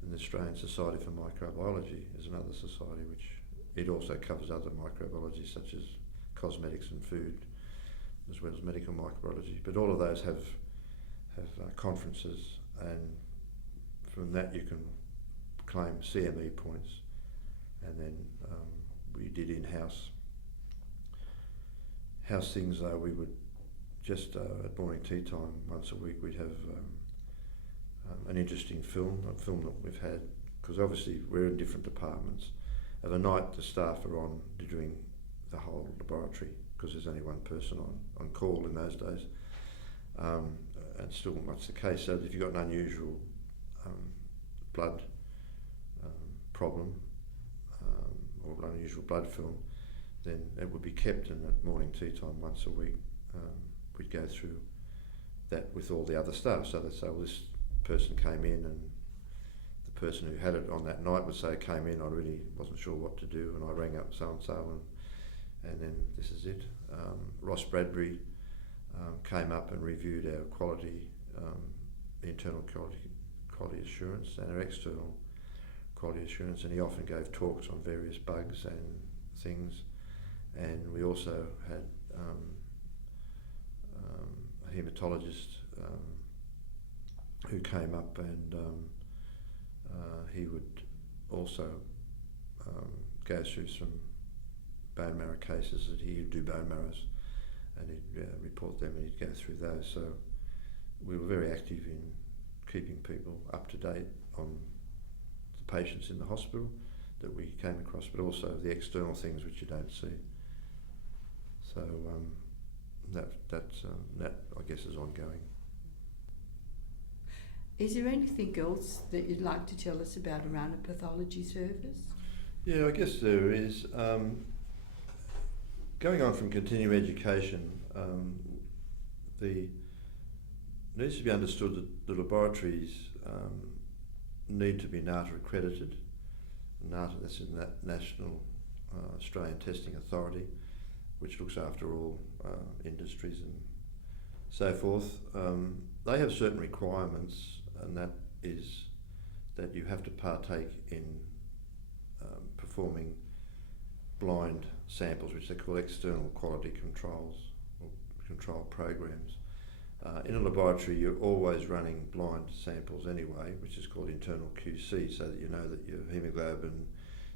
And the Australian Society for Microbiology is another society which it also covers other microbiology such as cosmetics and food, as well as medical microbiology. But all of those have conferences, and from that you can claim CME points. And then we did in-house things. Though we would just at morning tea time once a week we'd have an interesting film, a film that we've had, because obviously we're in different departments. Of a night the staff are on doing the whole laboratory, because there's only one person on call in those days, and still much the case. So if you've got an unusual blood problem or an unusual blood film, then it would be kept, and at morning tea time once a week we'd go through that with all the other staff. So they'd say, well, this person came in, and the person who had it on that night would say, came in, I really wasn't sure what to do, and I rang up so-and-so, and then this is it. Ross Bradbury came up and reviewed our quality, internal quality assurance and our external quality assurance, and he often gave talks on various bugs and things. And we also had a haematologist who came up, and he would also go through some bone marrow cases that he would do bone marrows, and he'd report them, and he'd go through those. So we were very active in keeping people up to date on the patients in the hospital that we came across, but also the external things which you don't see. So that I guess is ongoing. Is there anything else that you'd like to tell us about around a pathology service? Yeah, I guess there is. Going on from continuing education, it needs to be understood that the laboratories need to be NATA accredited. NATA, that's in that National Australian Testing Authority, which looks after all industries and so forth. They have certain requirements, and that is that you have to partake in performing blind samples, which they call external quality controls or control programs. In a laboratory, you're always running blind samples anyway, which is called internal QC, so that you know that your hemoglobin,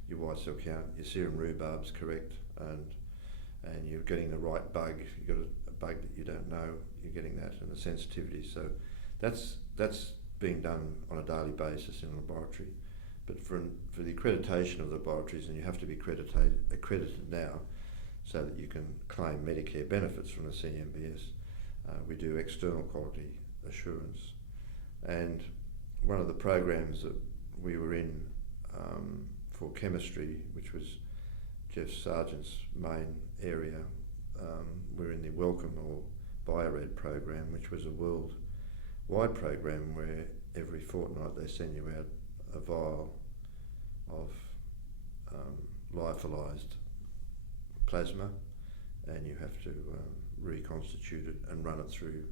your white cell count, your serum rhubarb's correct, and you're getting the right bug. If you've got a bug that you don't know, you're getting that, and the sensitivity. So that's being done on a daily basis in a laboratory. But for the accreditation of the laboratories, and you have to be accredited now, so that you can claim Medicare benefits from the CMBS. We do external quality assurance, And one of the programs that we were in for chemistry, which was Jeff Sargent's main area, we're in the Welcome or BioRed program, which was a worldwide program where every fortnight they send you out a vial of lyophilized plasma, and you have to reconstitute it and run it through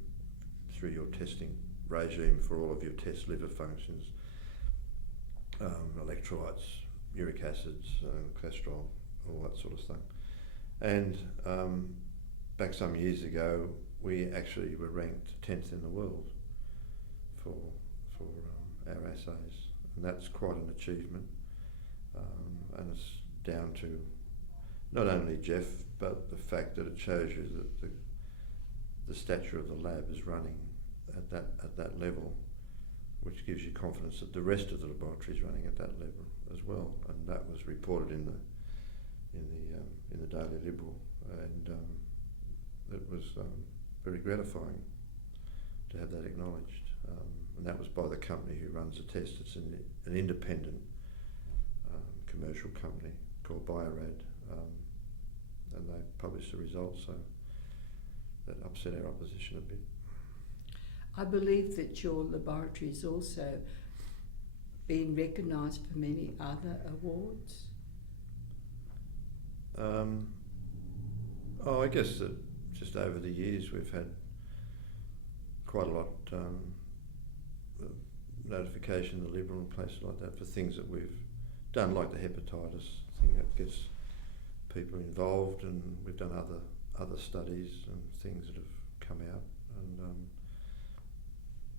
your testing regime for all of your test liver functions, electrolytes, uric acids, cholesterol, all that sort of stuff. And back some years ago, we actually were ranked 10th in the world for our assays, and that's quite an achievement. And it's down to not only Jeff, but the fact that it shows you that the stature of the lab is running at that level, which gives you confidence that the rest of the laboratory is running at that level as well. And that was reported in the Daily Liberal, and it was very gratifying to have that acknowledged. And that was by the company who runs the test. It's an independent commercial company called BioRad, and they published the results, so that upset our opposition a bit. I believe that your laboratory has also been recognised for many other awards. I guess that just over the years we've had quite a lot notification in the Liberal and places like that for things that we've done, like the hepatitis thing that gets people involved, and we've done other studies and things that have come out, and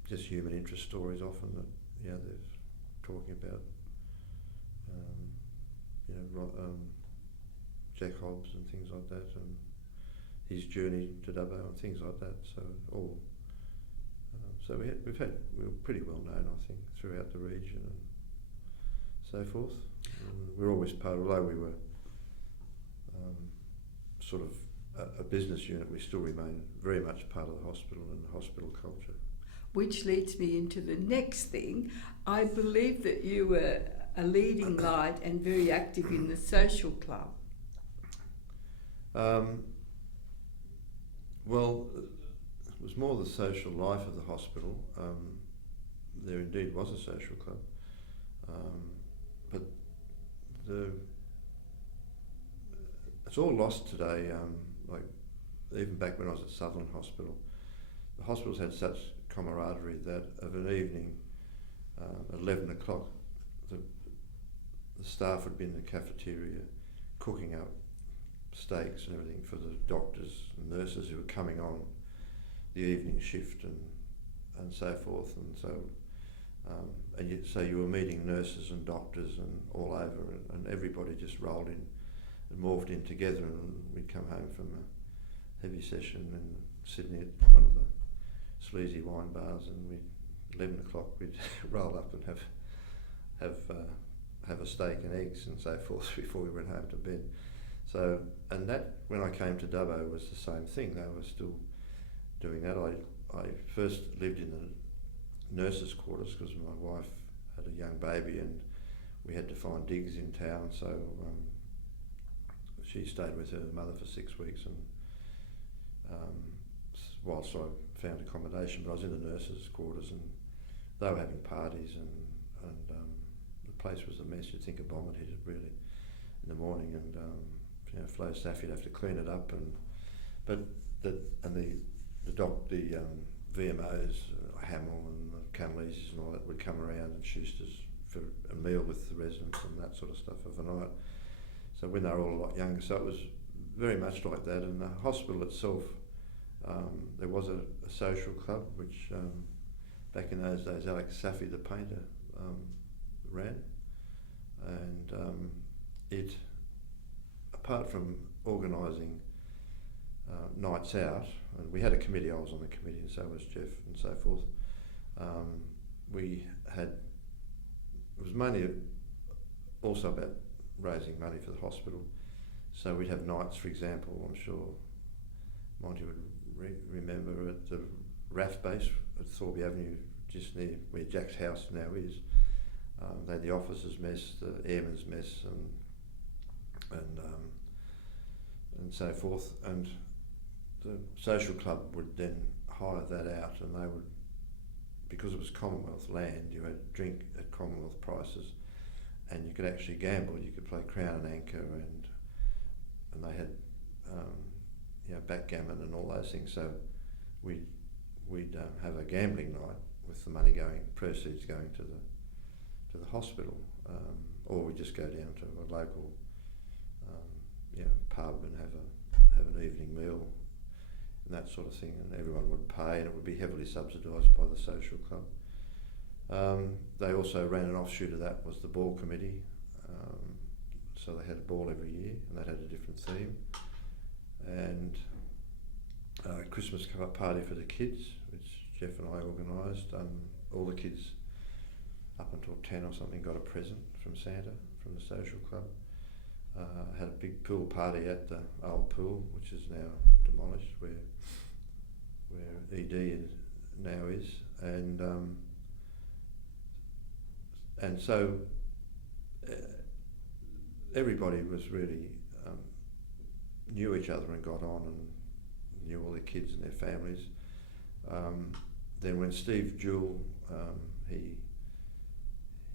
just human interest stories often that they're talking about Jack Hobbs and things like that, and his journey to Dubbo and things like that. So so we were pretty well known, I think, throughout the region and so forth. And we're always part, although we were sort of a business unit, we still remain very much part of the hospital and the hospital culture. Which leads me into the next thing. I believe that you were a leading light and very active in the social club. Well, it was more the social life of the hospital. There indeed was a social club, but it's all lost today. Like even back when I was at Sutherland Hospital, the hospitals had such camaraderie that of an evening at 11 o'clock, the staff would be in the cafeteria cooking up steaks and everything for the doctors and nurses who were coming on the evening shift and so forth, and so so you were meeting nurses and doctors and all over, and everybody just rolled in and morphed in together, and we'd come home from a heavy session in Sydney at one of the sleazy wine bars, and 11 o'clock we'd roll up and have a steak and eggs and so forth before we went home to bed. So, and that, when I came to Dubbo, was the same thing. They were still doing that. I first lived in the nurses' quarters because my wife had a young baby and we had to find digs in town, so she stayed with her mother for 6 weeks, and whilst I found accommodation, but I was in the nurses' quarters and they were having parties, and the place was a mess. You'd think a bomb had hit it really in the morning, and Flo staff, you'd have to clean it up, but the VMOs, Hamill and the Canaleses and all that would come around, and Schuster's for a meal with the residents and that sort of stuff of a night. So when they were all a lot younger, so it was very much like that. And the hospital itself, there was a social club which back in those days Alex Safi, the painter, ran, and it, apart from organising nights out, and we had a committee, I was on the committee and so was Jeff and so forth, it was mainly also about raising money for the hospital. So we'd have nights, for example, I'm sure Monte would remember, at the RAF base at Thorby Avenue just near where Jack's house now is. They had the officers' mess, the airmen's mess, and so forth. And the social club would then hire that out, and they would, because it was Commonwealth land, you had drink at Commonwealth prices, and you could actually gamble. You could play Crown and Anchor, and they had backgammon and all those things. So we'd have a gambling night with the money proceeds going to the hospital, or we just go down to a local pub and have an evening meal and that sort of thing, and everyone would pay, and it would be heavily subsidised by the social club. They also ran an offshoot of that, was the ball committee, so they had a ball every year, and that had a different theme, and Christmas party for the kids, which Jeff and I organised. All the kids up until 10 or something got a present from Santa, from the social club. Had a big pool party at the old pool, which is now demolished, where ED now is, and so everybody was really knew each other and got on and knew all their kids and their families. Then when Steve Jewell,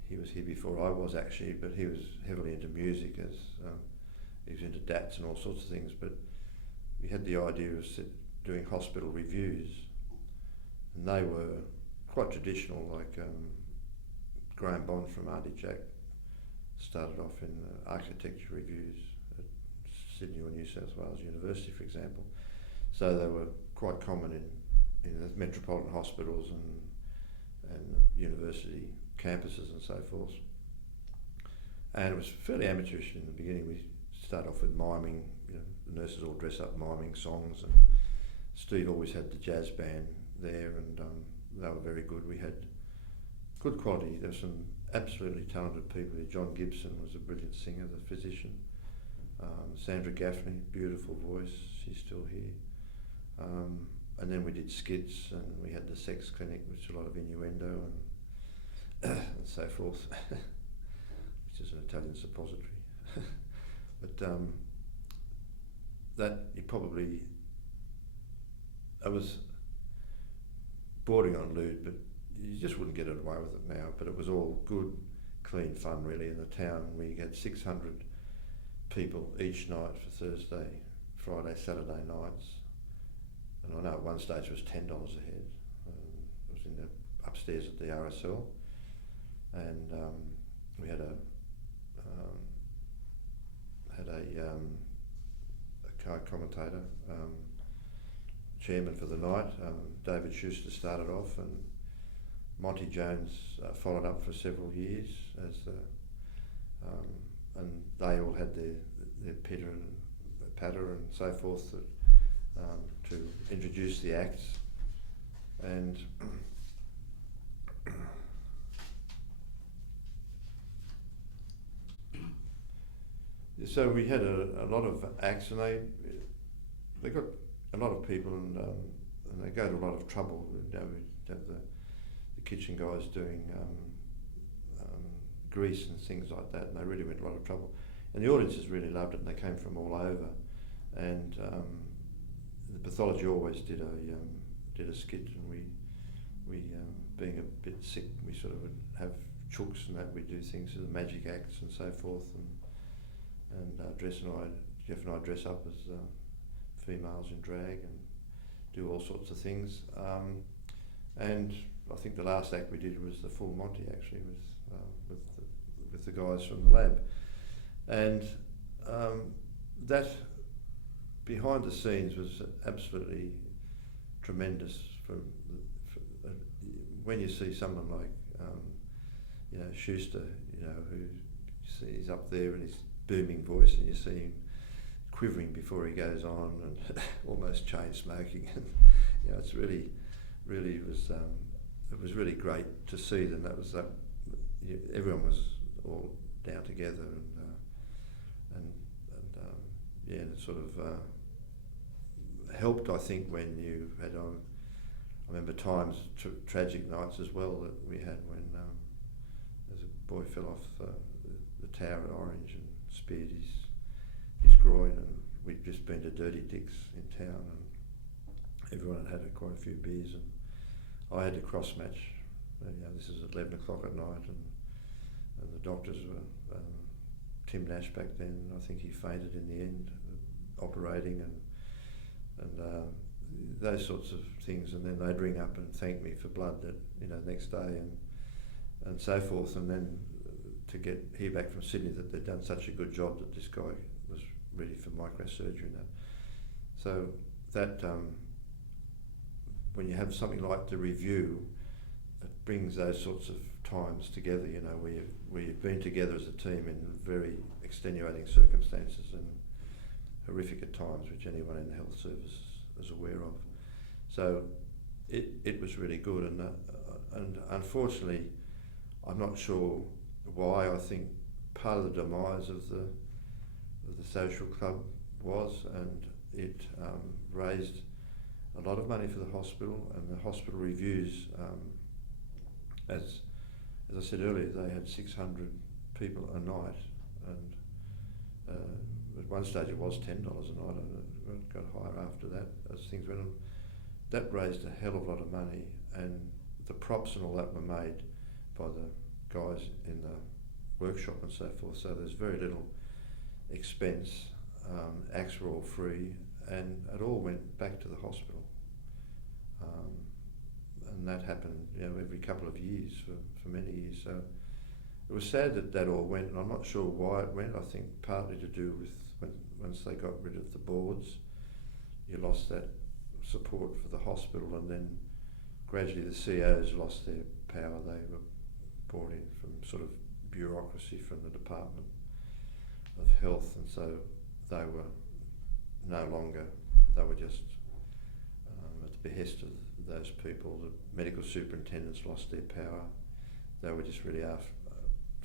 he was here before I was actually, but he was heavily into music, as he was into DATs and all sorts of things, but we had the idea of doing hospital reviews, and they were quite traditional, like Graham Bond from Auntie Jack started off in architecture reviews at Sydney or New South Wales University, for example. So they were quite common in the metropolitan hospitals and university campuses and so forth. And it was fairly amateurish in the beginning. We started off with miming, the nurses all dress up miming songs, and Steve always had the jazz band there, and they were very good. We had good quality. There were some absolutely talented people here. John Gibson was a brilliant singer, the physician. Sandra Gaffney, beautiful voice, she's still here. And then we did skits, and we had the sex clinic, which is a lot of innuendo and so forth, which is an Italian suppository. But that I was bordering on lewd, but you just wouldn't get away with it now. But it was all good, clean fun, really. In the town, we had 600 people each night for Thursday, Friday, Saturday nights. And I know at one stage it was $10 a head. It was in the upstairs at the RSL, and we had a commentator, chairman for the night. David Schuster started off, and Monte Jones followed up for several years as and they all had their patter and so forth to introduce the acts. And so we had a lot of acts, and they got a lot of people, and they go to a lot of trouble. We'd have the kitchen guys doing grease and things like that, and they really went to a lot of trouble. And the audiences really loved it, and they came from all over. And the Pathology always did a skit, and we being a bit sick, we sort of would have chooks and that. We'd do things, the magic acts and so forth, and Jeff and I dress up as females in drag and do all sorts of things. And I think the last act we did was the full Monte, actually, with the guys from the lab. And that behind the scenes was absolutely tremendous. When you see someone like Schuster, who he's up there and his booming voice, and you see him quivering before he goes on, and almost chain smoking, and it's really was it was really great to see them. Everyone was all down together, and it sort of helped, I think, when you had I remember times, tragic nights as well, that we had when there's a boy fell off the tower at Orange and speared his groin, and we'd just been to Dirty Dick's in town, and everyone had quite a few beers, and I had to cross match. This is at 11 o'clock at night, and the doctors were Tim Nash back then. I think he fainted in the end, operating, and those sorts of things. And then they'd ring up and thank me for blood that next day, and so forth. And then to hear back from Sydney that they'd done such a good job that this guy was ready for microsurgery now. So that when you have something like the review, it brings those sorts of times together, where you've been together as a team in very extenuating circumstances and horrific at times, which anyone in the health service is aware of. So it was really good, and unfortunately, I'm not sure why. I think part of the demise of the social club was, and it raised a lot of money for the hospital, and the hospital reviews, as I said earlier, they had 600 people a night, and at one stage it was $10 a night, and it got higher after that as things went on. That raised a hell of a lot of money, and the props and all that were made by the guys in the workshop and so forth, so there's very little expense. Acts were all free, and it all went back to the hospital. And that happened every couple of years for many years. So it was sad that all went, and I'm not sure why it went. I think partly to do with once they got rid of the boards, you lost that support for the hospital, and then gradually the CEOs lost their power. They were brought in from sort of bureaucracy from the Department of Health, and so they were no longer, they were just at the behest of those people. The medical superintendents lost their power. They were just really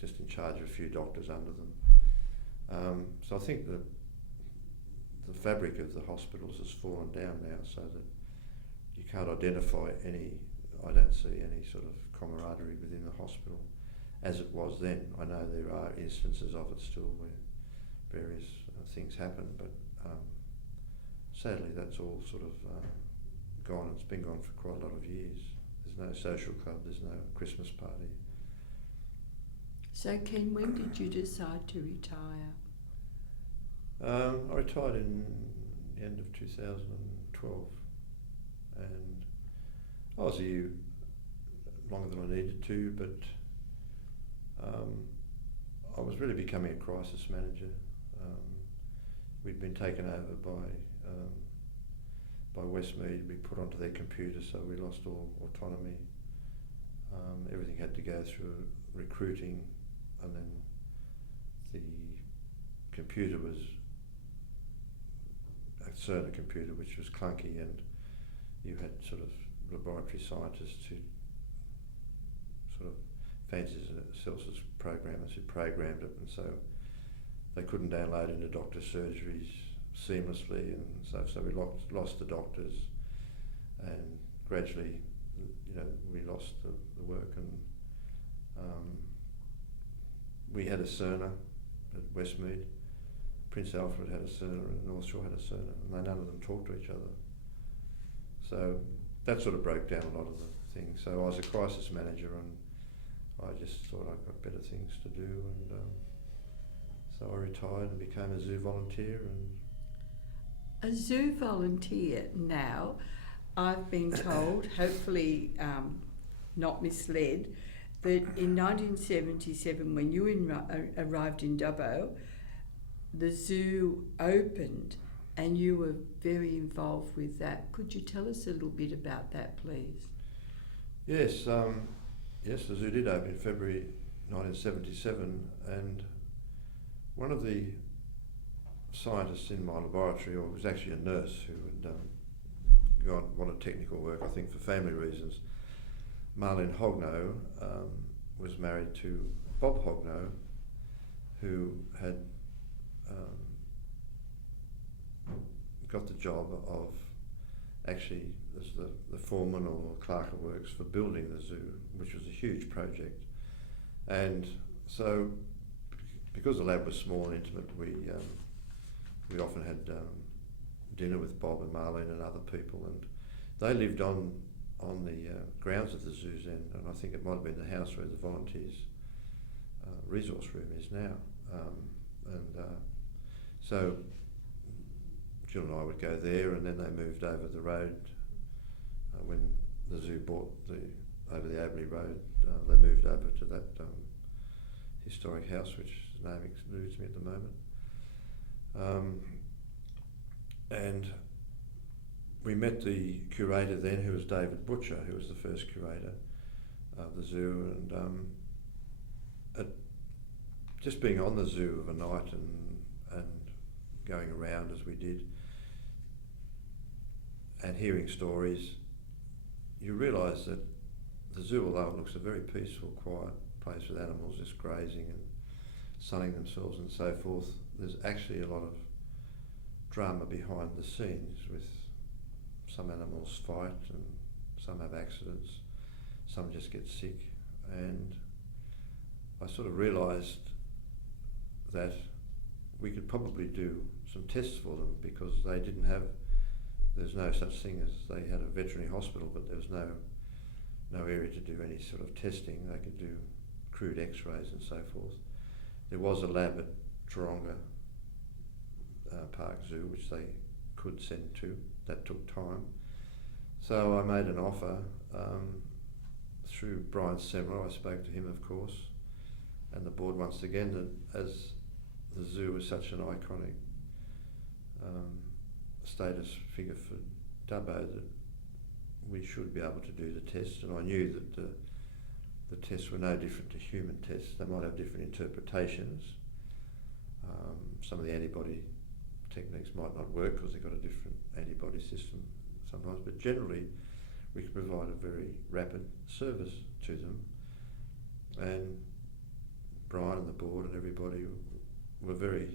just in charge of a few doctors under them. So I think that the fabric of the hospitals has fallen down now, so that you can't identify I don't see any sort of camaraderie within the hospital as it was then. I know there are instances of it still where various things happen, but sadly that's all sort of gone. It's been gone for quite a lot of years. There's no social club, there's no Christmas party. So Ken, when did you decide to retire? I retired in the end of 2012, and I was a year longer than I needed to, but I was really becoming a crisis manager. We'd been taken over by Westmead. We put onto their computer, so we lost all autonomy. Everything had to go through recruiting, and then the computer was a Cerner computer, which was clunky, and you had sort of laboratory scientists who sort of fancy themselves as programmers who programmed it, and so they couldn't download into doctor surgeries seamlessly, and so we lost the doctors, and gradually, we lost the work, and we had a Cerner at Westmead. Prince Alfred had a Cerner, and North Shore had a Cerner, and none of them talked to each other. So that sort of broke down a lot of the things. So I was a crisis manager, and I just thought I've got better things to do, and so I retired and became a zoo volunteer. And a zoo volunteer now, I've been told, hopefully not misled, that in 1977, when you arrived in Dubbo, the zoo opened and you were very involved with that. Could you tell us a little bit about that, please? Yes, the zoo did open in February 1977, and one of the scientists in my laboratory, or it was actually a nurse who had wanted technical work, I think for family reasons, Marlene Hogno, was married to Bob Hogno, who had got the job of actually as the foreman or clerk of works for building the zoo, which was a huge project. And so, because the lab was small and intimate, we often had dinner with Bob and Marlene and other people, and they lived on the grounds of the zoo's end, and I think it might have been the house where the volunteers' resource room is now. So Jill and I would go there, and then they moved over the road when the zoo bought over the Abley Road. They moved over to that historic house, which the name eludes me at the moment. And we met the curator then, who was David Butcher, who was the first curator of the zoo, and just being on the zoo of a night and going around as we did and hearing stories, you realise that the zoo, although it looks a very peaceful, quiet place with animals just grazing and sunning themselves and so forth, there's actually a lot of drama behind the scenes, with some animals fight and some have accidents, some just get sick, and I sort of realised that we could probably do some tests for them, because they didn't have, there's no such thing as, they had a veterinary hospital, but there was no area to do any sort of testing. They could do crude x-rays and so forth. There was a lab at Taronga Park Zoo which they could send to. That took time. So I made an offer through Brian Semler. I spoke to him, of course, and the board once again, that as the zoo was such an iconic status figure for Dubbo, that we should be able to do the tests, and I knew that the tests were no different to human tests. They might have different interpretations. Some of the antibody techniques might not work because they've got a different antibody system sometimes, but generally we could provide a very rapid service to them. And Brian and the board and everybody were very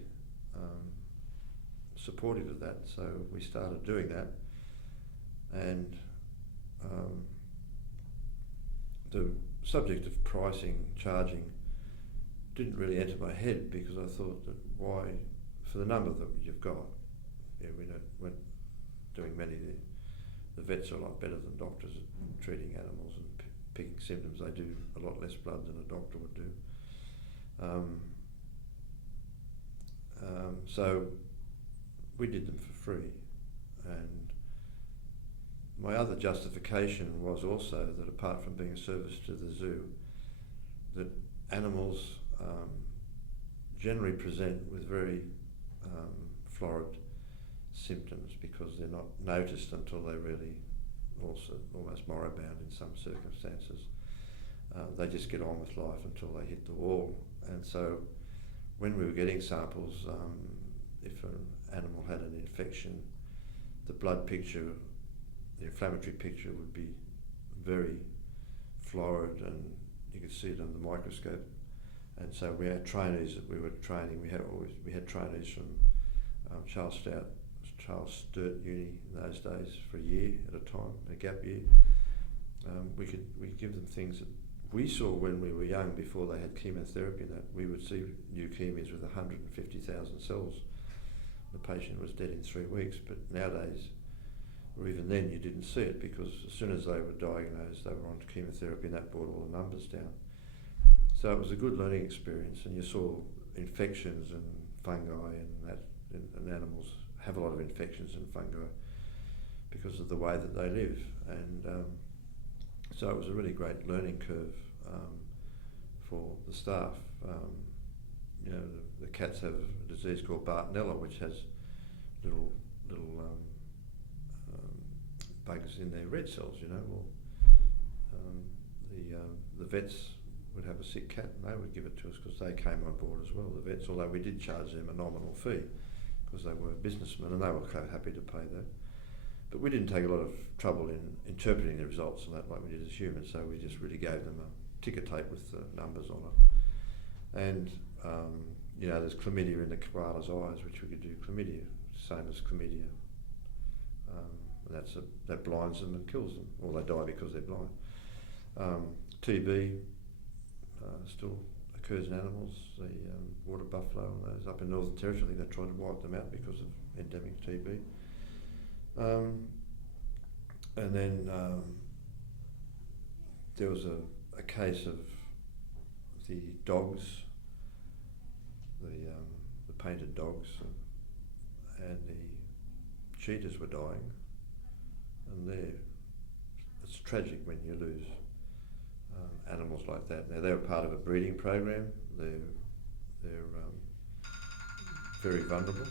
supportive of that, so we started doing that. And the subject of pricing, charging, didn't really enter my head, because I thought that why, for the number that you've got, we're doing many, the vets are a lot better than doctors at treating animals and picking symptoms. They do a lot less blood than a doctor would do. So we did them for free, and my other justification was also that apart from being a service to the zoo, that animals generally present with very florid symptoms, because they're not noticed until they're really also almost moribund in some circumstances. They just get on with life until they hit the wall. And so when we were getting samples, if an animal had an infection, the blood picture, the inflammatory picture would be very florid, and you could see it on the microscope. And so we had trainees that we were training. We had trainees from Charles Sturt Uni in those days for a year at a time, a gap year. We could give them things that we saw when we were young, before they had chemotherapy, that we would see leukemias with 150,000 cells. The patient was dead in 3 weeks, but nowadays, or even then, you didn't see it, because as soon as they were diagnosed, they were on chemotherapy, and that brought all the numbers down. So it was a good learning experience, and you saw infections and fungi and that, and animals have a lot of infections and fungi because of the way that they live. And so it was a really great learning curve for the staff. The cats have a disease called Bartonella, which has little bugs in their red cells. The vets would have a sick cat, and they would give it to us because they came on board as well, the vets, although we did charge them a nominal fee because they were businessmen and they were quite happy to pay that. But we didn't take a lot of trouble in interpreting the results and that like we did as humans, so we just really gave them a ticker tape with the numbers on it. And there's chlamydia in the koala's eyes, which we could do chlamydia, same as chlamydia And that blinds them and kills them, or they die because they're blind. TB still occurs in animals. The water buffalo and those up in Northern Territory, I think they tried to wipe them out because of endemic TB. And then there was a case of the dogs, the painted dogs, and the cheetahs were dying. And it's tragic when you lose animals like that. Now they're part of a breeding program. They're very vulnerable.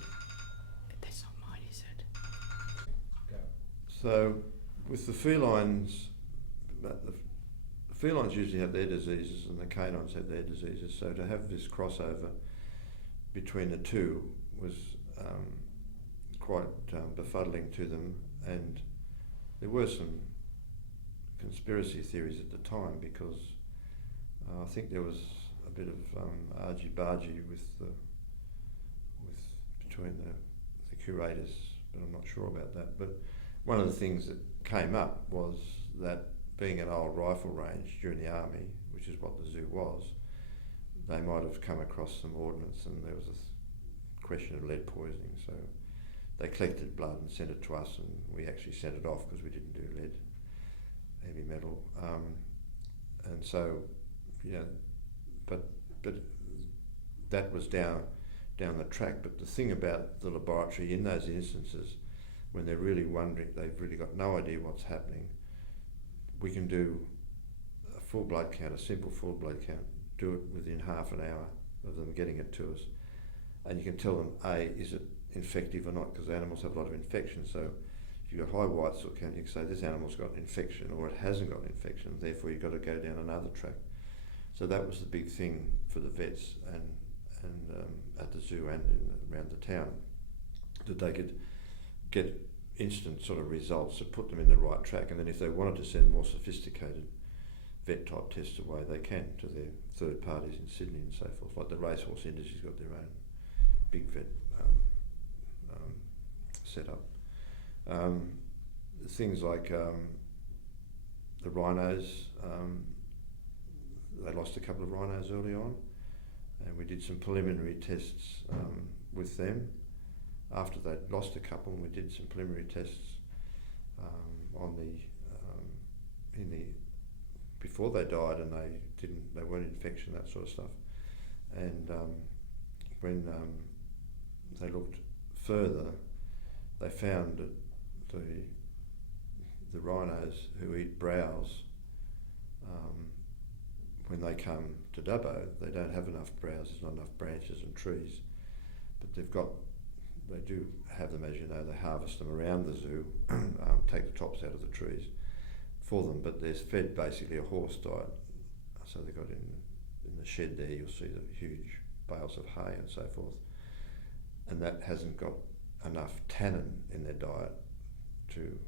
That's not mine, is it? Go. So with the felines, the felines usually have their diseases and the canines have their diseases. So to have this crossover between the two was quite befuddling to them, and there were some conspiracy theories at the time because I think there was a bit of argy-bargy between the curators, but I'm not sure about that. But one of the things that came up was that being an old rifle range during the army, which is what the zoo was, they might have come across some ordnance, and there was a question of lead poisoning. So they collected blood and sent it to us, and we actually sent it off because we didn't do lead, heavy metal. And so, but that was down the track. But the thing about the laboratory in those instances, when they're really wondering, they've really got no idea what's happening, we can do a full blood count, a simple full blood count, do it within half an hour of them getting it to us. And you can tell them, is it infective or not, because animals have a lot of infection. So if you've got high white cell count, you can say this animal's got an infection or it hasn't got an infection, therefore you've got to go down another track. So that was the big thing for the vets and at the zoo and around the town, that they could get instant sort of results to put them in the right track. And then if they wanted to send more sophisticated vet type tests away, they can to their third parties in Sydney and so forth. Like the racehorse industry's got their own big vet set up. Things like the rhinos, they lost a couple of rhinos early on, and we did some preliminary tests with them. After they'd lost a couple, we did some preliminary tests before they died, and they weren't infection, that sort of stuff. And when they looked further, they found that the rhinos who eat browse, when they come to Dubbo, they don't have enough browse, there's not enough branches and trees, but they do have them, as you know, they harvest them around the zoo, take the tops out of the trees for them, but they're fed basically a horse diet. So they've got in the shed there, you'll see the huge bales of hay and so forth, and that hasn't got enough tannin in their diet to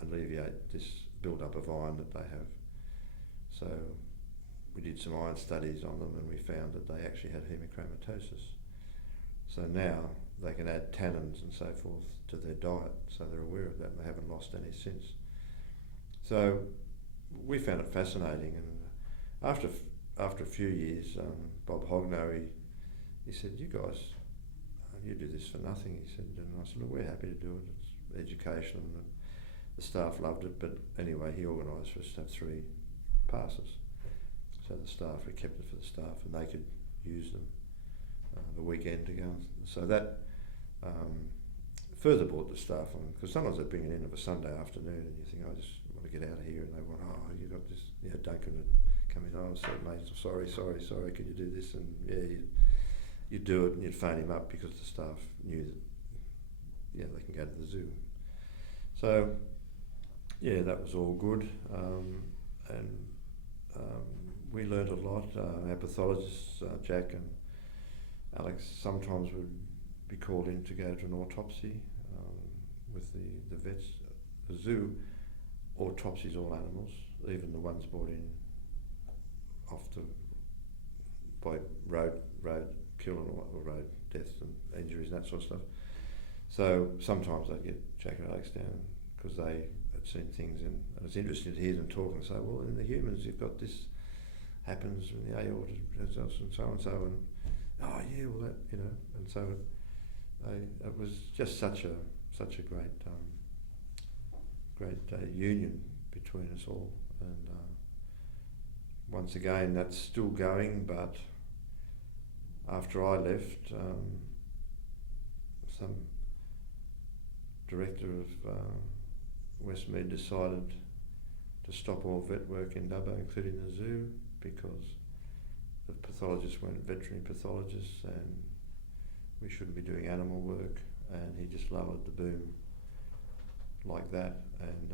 alleviate this build-up of iron that they have. So we did some iron studies on them, and we found that they actually had hemochromatosis. So now they can add tannins and so forth to their diet, so they're aware of that, and they haven't lost any since. So we found it fascinating, and after a few years, Bob Hogno, he said, "You guys, you do this for nothing," he said, and I said, "Look, we're happy to do it, it's education," and the staff loved it. But anyway, he organised for us to have 3 passes. So the staff, we kept it for the staff, and they could use them the weekend to go. So that further brought the staff on, because sometimes they bring it in of a Sunday afternoon, and you think, I just want to get out of here, and they want, you got this, Duncan would come in, so mate, sorry, could you do this? And you'd do it, and you'd phone him up because the staff knew that, they can go to the zoo. So, that was all good, and we learnt a lot. Our pathologists, Jack and Alex, sometimes would be called in to go to an autopsy with the vets. The zoo autopsies all animals, even the ones brought in by road killing or road deaths and injuries and that sort of stuff. So sometimes they'd get Jack and Alex down, because they had seen things, and it's interesting to hear them talk and say, well, in the humans you've got this happens in the aorta and so and so, and oh yeah, well that, you know, and so it was just such a great union between us all, and once again that's still going, but after I left, some director of Westmead decided to stop all vet work in Dubbo, including the zoo, because the pathologists weren't veterinary pathologists and we shouldn't be doing animal work, and he just lowered the boom like that. And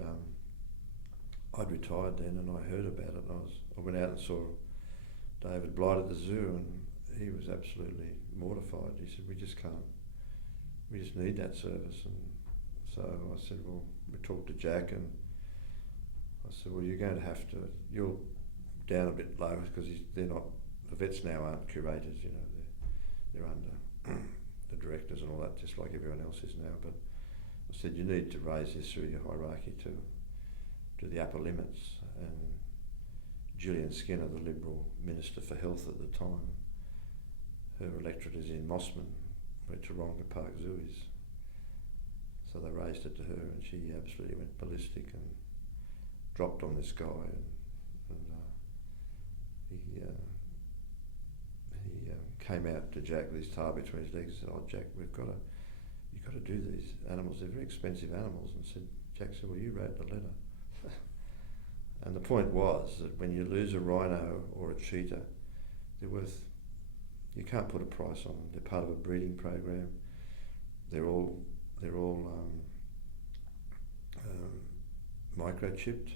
I'd retired then, and I heard about it. I went out and saw David Blight at the zoo, and he was absolutely mortified. He said, we just need that service. And so I said, well, we talked to Jack, and I said, well, you're going to have to, you're down a bit low, because they're not, the vets now aren't curators, you know, they're under the directors and all that, just like everyone else is now. But I said, you need to raise this through your hierarchy to the upper limits. And Gillian Skinner, the Liberal Minister for Health at the time, her electorate is in Mossman, where Taronga Park Zoo is. So they raised it to her, and she absolutely went ballistic and dropped on this guy, and he came out to Jack with his tail between his legs and said, oh Jack, you've got to do these animals, they're very expensive animals. And Jack said, well, you wrote the letter. And the point was that when you lose a rhino or a cheetah, they're worth, you can't put a price on them. They're part of a breeding program. They're all microchipped.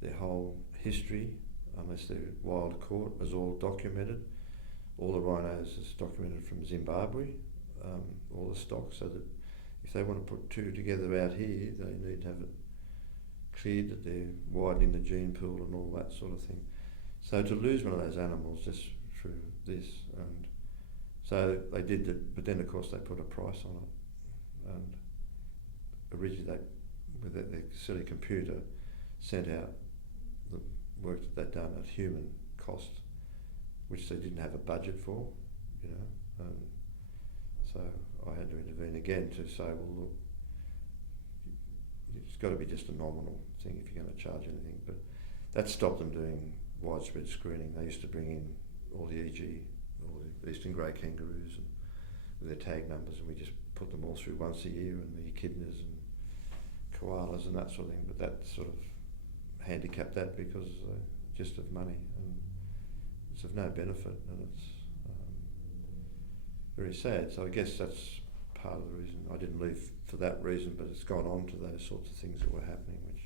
Their whole history, unless they're wild caught, is all documented. All the rhinos is documented from Zimbabwe, all the stock, so that if they want to put two together out here, they need to have it cleared that they're widening the gene pool and all that sort of thing. So to lose one of those animals just through this, and so they did that, but then of course they put a price on it, and originally they, with their silly computer, sent out the work that they'd done at human cost, which they didn't have a budget for, you know, and so I had to intervene again to say, well look, it's got to be just a nominal thing if you're going to charge anything. But that stopped them doing widespread screening. They used to bring in all the EG, all the eastern grey kangaroos and with their tag numbers, and we just put them all through once a year, and the echidnas and koalas and that sort of thing. But that sort of handicapped that because just of money, and it's of no benefit, and it's very sad. So I guess that's part of the reason I didn't leave for that reason, but it's gone on to those sorts of things that were happening, which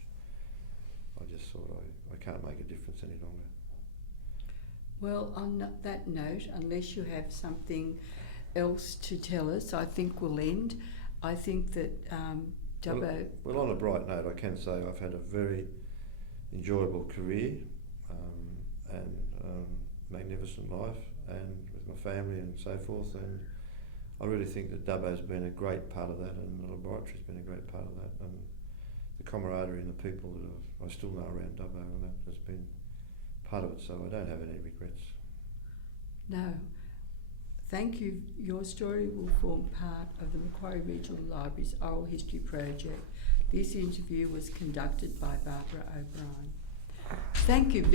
I just thought I can't make a difference any longer. Well, on that note, unless you have something else to tell us, I think we'll end. I think that Dubbo... Well, on a bright note, I can say I've had a very enjoyable career and magnificent life, and with my family and so forth, and I really think that Dubbo's been a great part of that, and the laboratory's been a great part of that, and the camaraderie and the people that I still know around Dubbo, and that has been part of it, so I don't have any regrets. No. Thank you. Your story will form part of the Macquarie Regional Library's Oral History Project. This interview was conducted by Barbara O'Brien. Thank you very